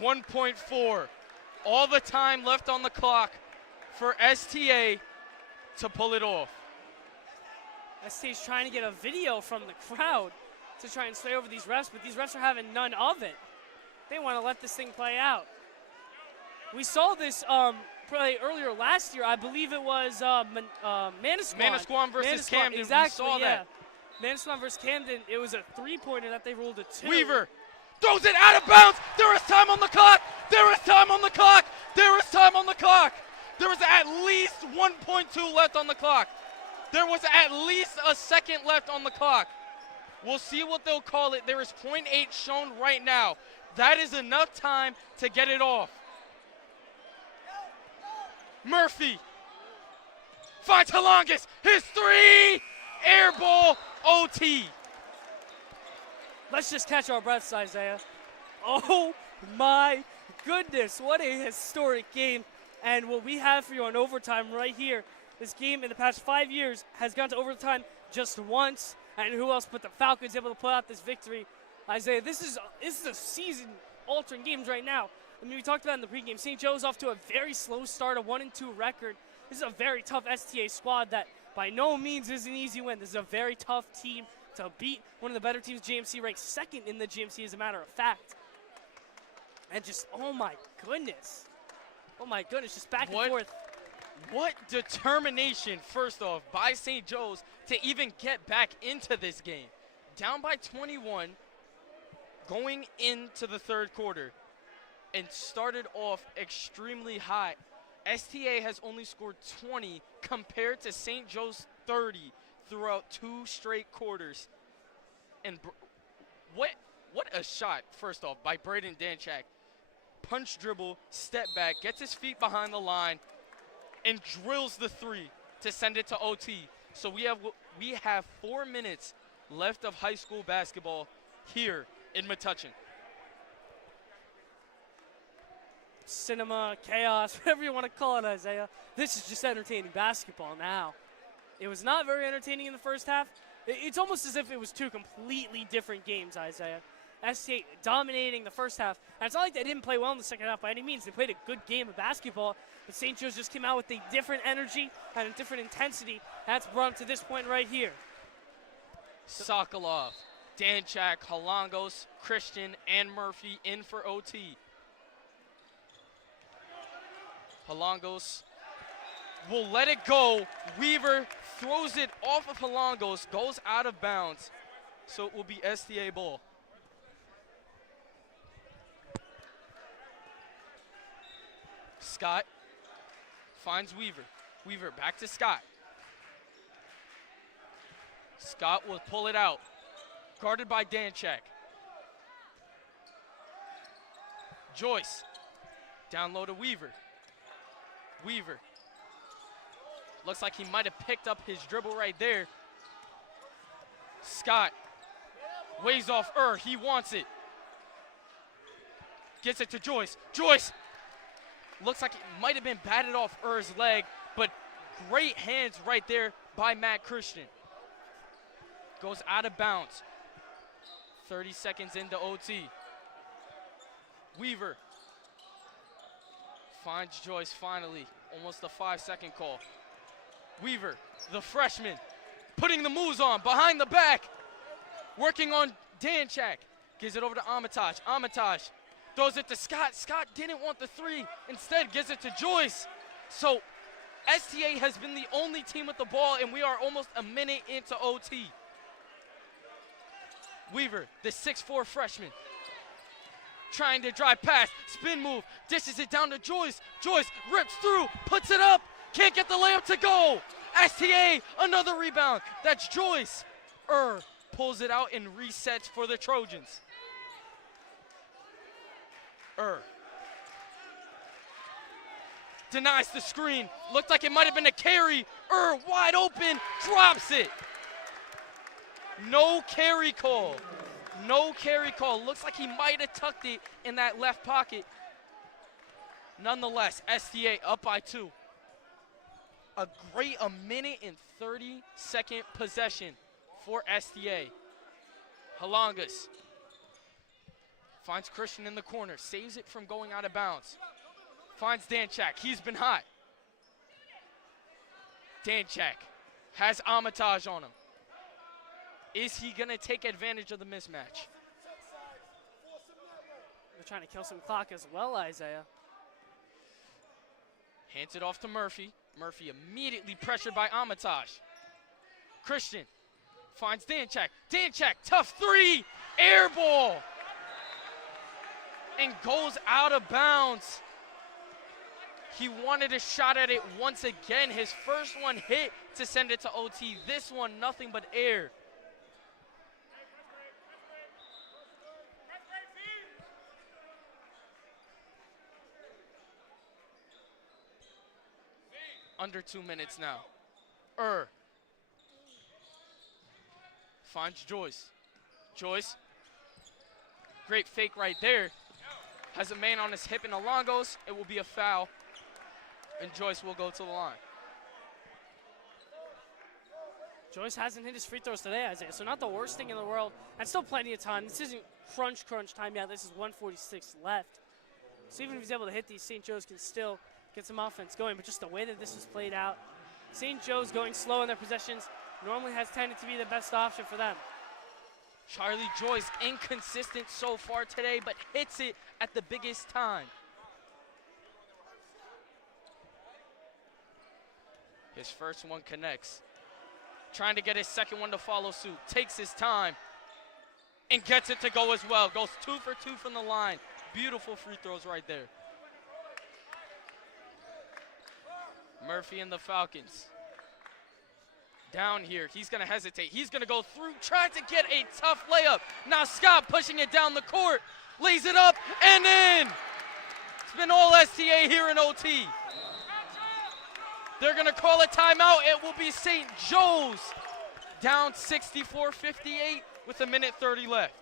.4. All the time left on the clock for STA to pull it off. STA's trying to get a video from the crowd to try and sway over these refs, but these refs are having none of it. They want to let this thing play out. We saw this probably earlier last year. I believe it was Manasquan. Manasquan versus Camden. Exactly, we saw that. Manasquan versus Camden. It was a three-pointer that they ruled a two. Weaver throws it out of bounds. There is time on the clock. There is time on the clock. There is time on the clock. There was at least 1.2 left on the clock. There was at least a second left on the clock. We'll see what they'll call it. There is .8 shown right now. That is enough time to get it off. Murphy finds Halongas. His three. Air ball. OT. Let's just catch our breaths, Isaiah. Oh my goodness, what a historic game. And what we have for you on overtime right here, this game in the past 5 years has gone to overtime just once. And who else but the Falcons able to pull out this victory? Isaiah, this is a season-altering games right now. I mean, we talked about in the pregame, St. Joe's off to a very slow start, a 1-2 record. This is a very tough STA squad that by no means is an easy win. This is a very tough team to beat. One of the better teams, GMC, ranked second in the GMC as a matter of fact. And just, oh my goodness, just back and forth. What determination, first off, by St. Joe's to even get back into this game. Down by 21, going into the third quarter, and started off extremely high. STA has only scored 20 compared to St. Joe's 30 throughout 2 straight quarters. And what a shot, first off, by Braden Danchak. Punch dribble, step back, gets his feet behind the line, and drills the three to send it to OT. So we have 4 minutes left of high school basketball here in Metuchen. cinema, chaos, whatever you want to call it, Isaiah. This is just entertaining basketball now. It was not very entertaining in the first half. It's almost as if it was two completely different games, Isaiah. STA dominating the first half. And it's not like they didn't play well in the second half by any means. They played a good game of basketball. But St. Joe's just came out with a different energy and a different intensity. That's brought them to this point right here. Sokolov, Danchak, Halangos, Christian, and Murphy in for OT. Halangos will let it go. Weaver throws it off of Halangos, goes out of bounds. So it will be STA ball. Scott finds Weaver. Weaver back to Scott. Scott will pull it out. Guarded by Danchak. Joyce. Down low to Weaver. Weaver. Looks like he might have picked up his dribble right there. Scott waves off He wants it. Gets it to Joyce. Joyce! Looks like it might have been batted off leg, but great hands right there by Matt Christian. Goes out of bounds. 30 seconds into OT. Weaver finds Joyce finally. Almost a 5-second call. Weaver, the freshman, putting the moves on behind the back. Working on Danchak. Gives it over to Armitage. Armitage throws it to Scott. Scott didn't want the three. Instead, gives it to Joyce. So, STA has been the only team with the ball, and we are almost a minute into OT. Weaver, the 6'4" freshman, trying to drive past, spin move, dishes it down to Joyce. Joyce rips through, puts it up, can't get the layup to go. STA, another rebound. That's Joyce. Pulls it out and resets for the Trojans. Denies the screen. Looked like it might have been a carry. Wide open, drops it. No carry call. No carry call. Looks like he might have tucked it in that left pocket. Nonetheless, STA up by 2. A minute and 30-second possession for STA. Halangas finds Christian in the corner, saves it from going out of bounds. Finds Danchak, he's been hot. Danchak has Armitage on him. Is he gonna take advantage of the mismatch? They're trying to kill some clock as well, Isaiah. Hands it off to Murphy. Murphy immediately pressured by Armitage. Christian finds Danchak. Danchak, tough three, air ball. And goes out of bounds. He wanted a shot at it once again. His first one hit to send it to OT. This one, nothing but air. Under 2 minutes now. Finds Joyce. Joyce. Great fake right there. Has a man on his hip in Alongos. It will be a foul. And Joyce will go to the line. Joyce hasn't hit his free throws today, Isaiah, so not the worst thing in the world. And still plenty of time. This isn't crunch time yet. This is 1:46 left. So even if he's able to hit these, St. Joe's can still get some offense going. But just the way that this was played out, St. Joe's going slow in their possessions normally has tended to be the best option for them. Charlie Joyce, inconsistent so far today, but hits it at the biggest time. His first one connects. Trying to get his second one to follow suit. Takes his time and gets it to go as well. Goes 2 for 2 from the line. Beautiful free throws right there. Murphy and the Falcons. Down here, he's gonna hesitate. He's gonna go through, trying to get a tough layup. Now Scott pushing it down the court, lays it up and in. It's been all STA here in OT. They're gonna call a timeout. It will be St. Joe's down 64-58 with 1:30 left.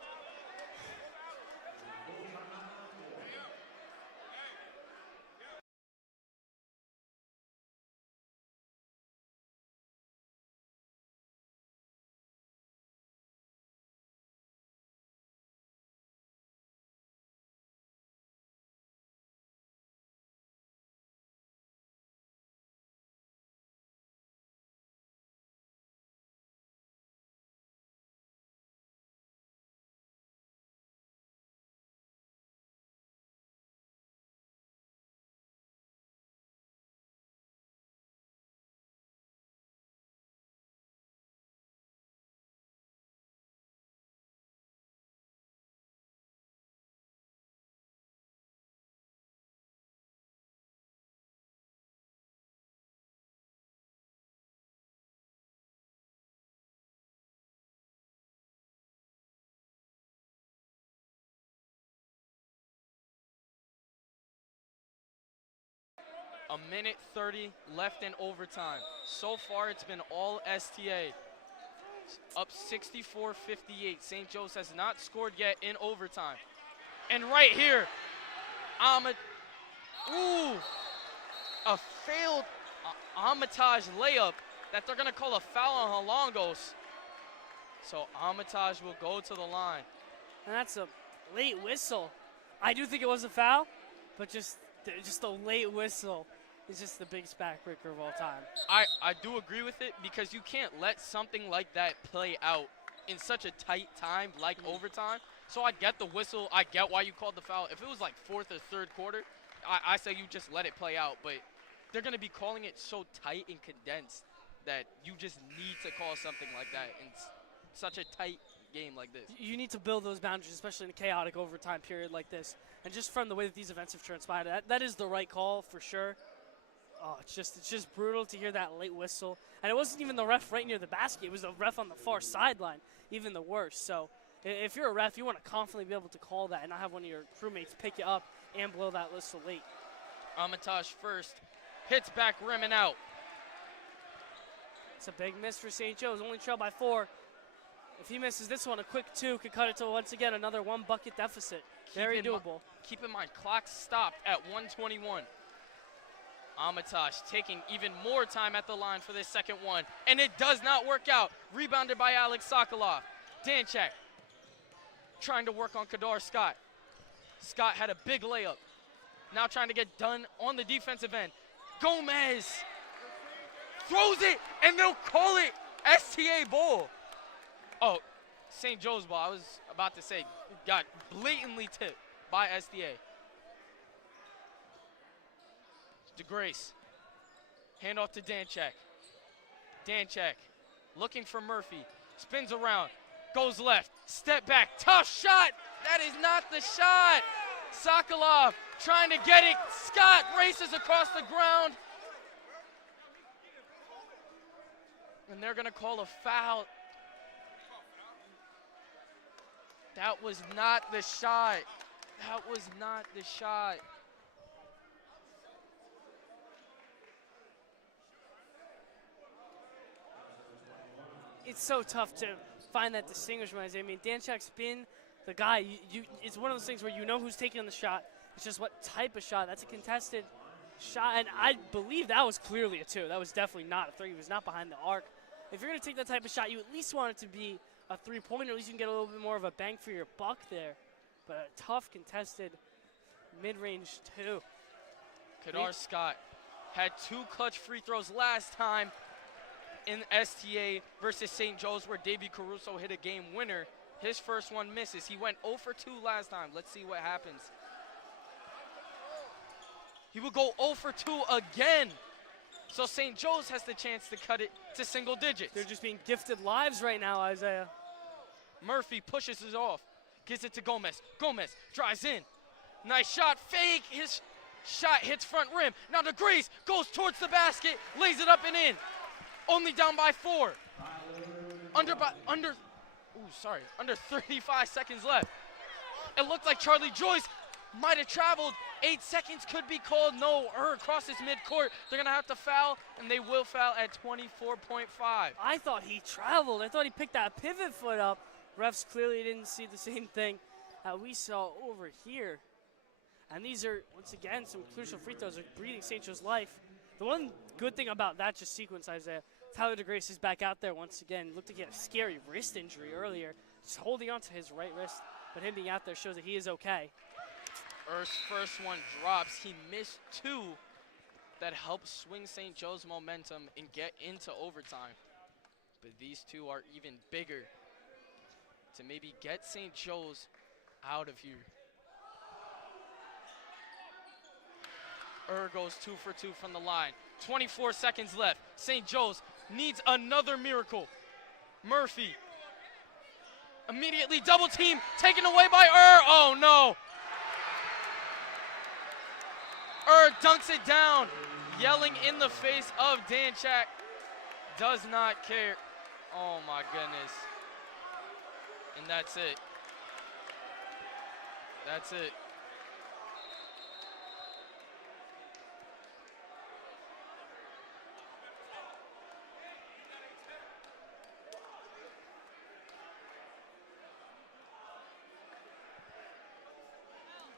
A minute 30 left in overtime. So far, it's been all STA. Up 64-58. St. Joe's has not scored yet in overtime. And right here, a failed Armitage layup that they're going to call a foul on Halongos. So Armitage will go to the line. And that's a late whistle. I do think it was a foul, but just the late whistle is just the biggest backbreaker of all time. I do agree with it because you can't let something like that play out in such a tight time like overtime. So I get the whistle. I get why you called the foul. If it was like fourth or third quarter, I say you just let it play out. But they're going to be calling it so tight and condensed that you just need to call something like that in such a tight game like this. You need to build those boundaries, especially in a chaotic overtime period like this. And just from the way that these events have transpired, that is the right call for sure. Oh, it's just brutal to hear that late whistle. And it wasn't even the ref right near the basket. It was the ref on the far sideline, even the worst. So if you're a ref, you want to confidently be able to call that and not have one of your crewmates pick you up and blow that whistle late. Armitage first, hits back rim and out. It's a big miss for St. Joe's, only trailed by 4. If he misses this one, a quick 2 could cut it to, once again, another 1 bucket deficit. Very doable. Keep in mind, clock stopped at 1:21. Armitage taking even more time at the line for this second one, and it does not work out. Rebounded by Alex Sokolov. Danchak trying to work on Kadar Scott. Scott had a big layup. Now trying to get done on the defensive end. Gomez throws it, and they'll call it STA ball. Oh, St. Joe's ball. I was about to say got blatantly tipped by STA. DeGrace. Hand off to Danchak. Danchak looking for Murphy. Spins around. Goes left. Step back. Tough shot. That is not the shot. Sokolov trying to get it. Scott races across the ground. And they're going to call a foul. That was not the shot. That was not the shot. It's so tough to find that distinguishment. I mean, Danchak's been the guy. It's one of those things where you know who's taking the shot. It's just what type of shot. That's a contested shot, and I believe that was clearly a 2. That was definitely not a 3. He was not behind the arc. If you're going to take that type of shot, you at least want it to be a 3-pointer. At least you can get a little bit more of a bang for your buck there. But a tough, contested mid-range 2. Kadar Scott had 2 clutch free throws last time in STA versus St. Joe's, where Davey Caruso hit a game winner. His first one misses. He went 0 for 2 last time. Let's see what happens. He will go 0 for 2 again. So St. Joe's has the chance to cut it to single digits. They're just being gifted lives right now, Isaiah. Murphy pushes it off. Gives it to Gomez. Gomez drives in. Nice shot. Fake. His shot hits front rim. Now DeGrace goes towards the basket. Lays it up and in. Only down by 4. Under 35 seconds left. It looked like Charlie Joyce might have traveled. 8 seconds could be called. No, crosses midcourt. They're going to have to foul, and they will foul at 24.5. I thought he traveled. I thought he picked that pivot foot up. Refs clearly didn't see the same thing that we saw over here. And these are, once again, some crucial free throws are breathing St. Joe's life. The one good thing about that just sequence, Isaiah, Tyler DeGrace is back out there once again. Looked like he had a scary wrist injury earlier. Just holding on to his right wrist. But him being out there shows that he is okay. Earth's first one drops. He missed 2 that helped swing St. Joe's momentum and get into overtime. But these 2 are even bigger to maybe get St. Joe's out of here. Goes 2 for 2 from the line. 24 seconds left. St. Joe's needs another miracle. Murphy immediately double team taken away by Oh no. Dunks it down, yelling in the face of Danchak. Does not care. Oh my goodness. And that's it. That's it.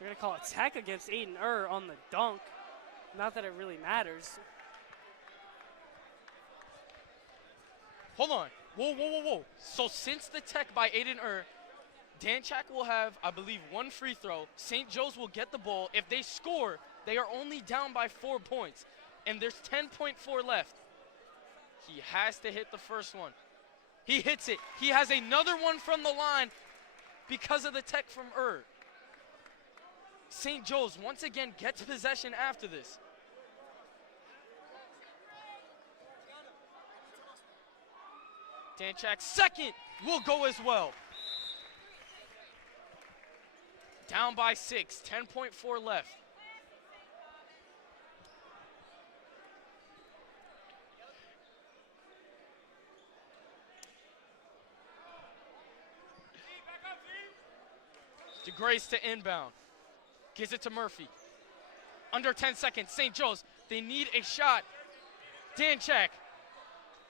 They're going to call a tech against Aiden on the dunk. Not that it really matters. Hold on. Whoa. So since the tech by Aiden Danchak will have, I believe, 1 free throw. St. Joe's will get the ball. If they score, they are only down by 4 points. And there's 10.4 left. He has to hit the first one. He hits it. He has another one from the line because of the tech from St. Joe's once again gets possession after this. Danchak's second will go as well. Down by 6, 10.4 left. DeGrace to inbound. Gives it to Murphy. Under 10 seconds, St. Joe's, they need a shot. Danchak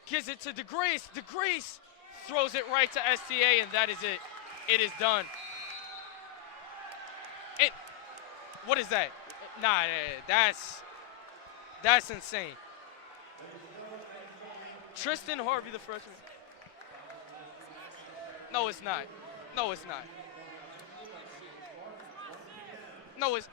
gives it to DeGrace. DeGrace throws it right to STA, and that is it. It is done. What is that? Nah, that's insane. Tristan Harvey, the freshman. No, it's not. No, it's not. No, it's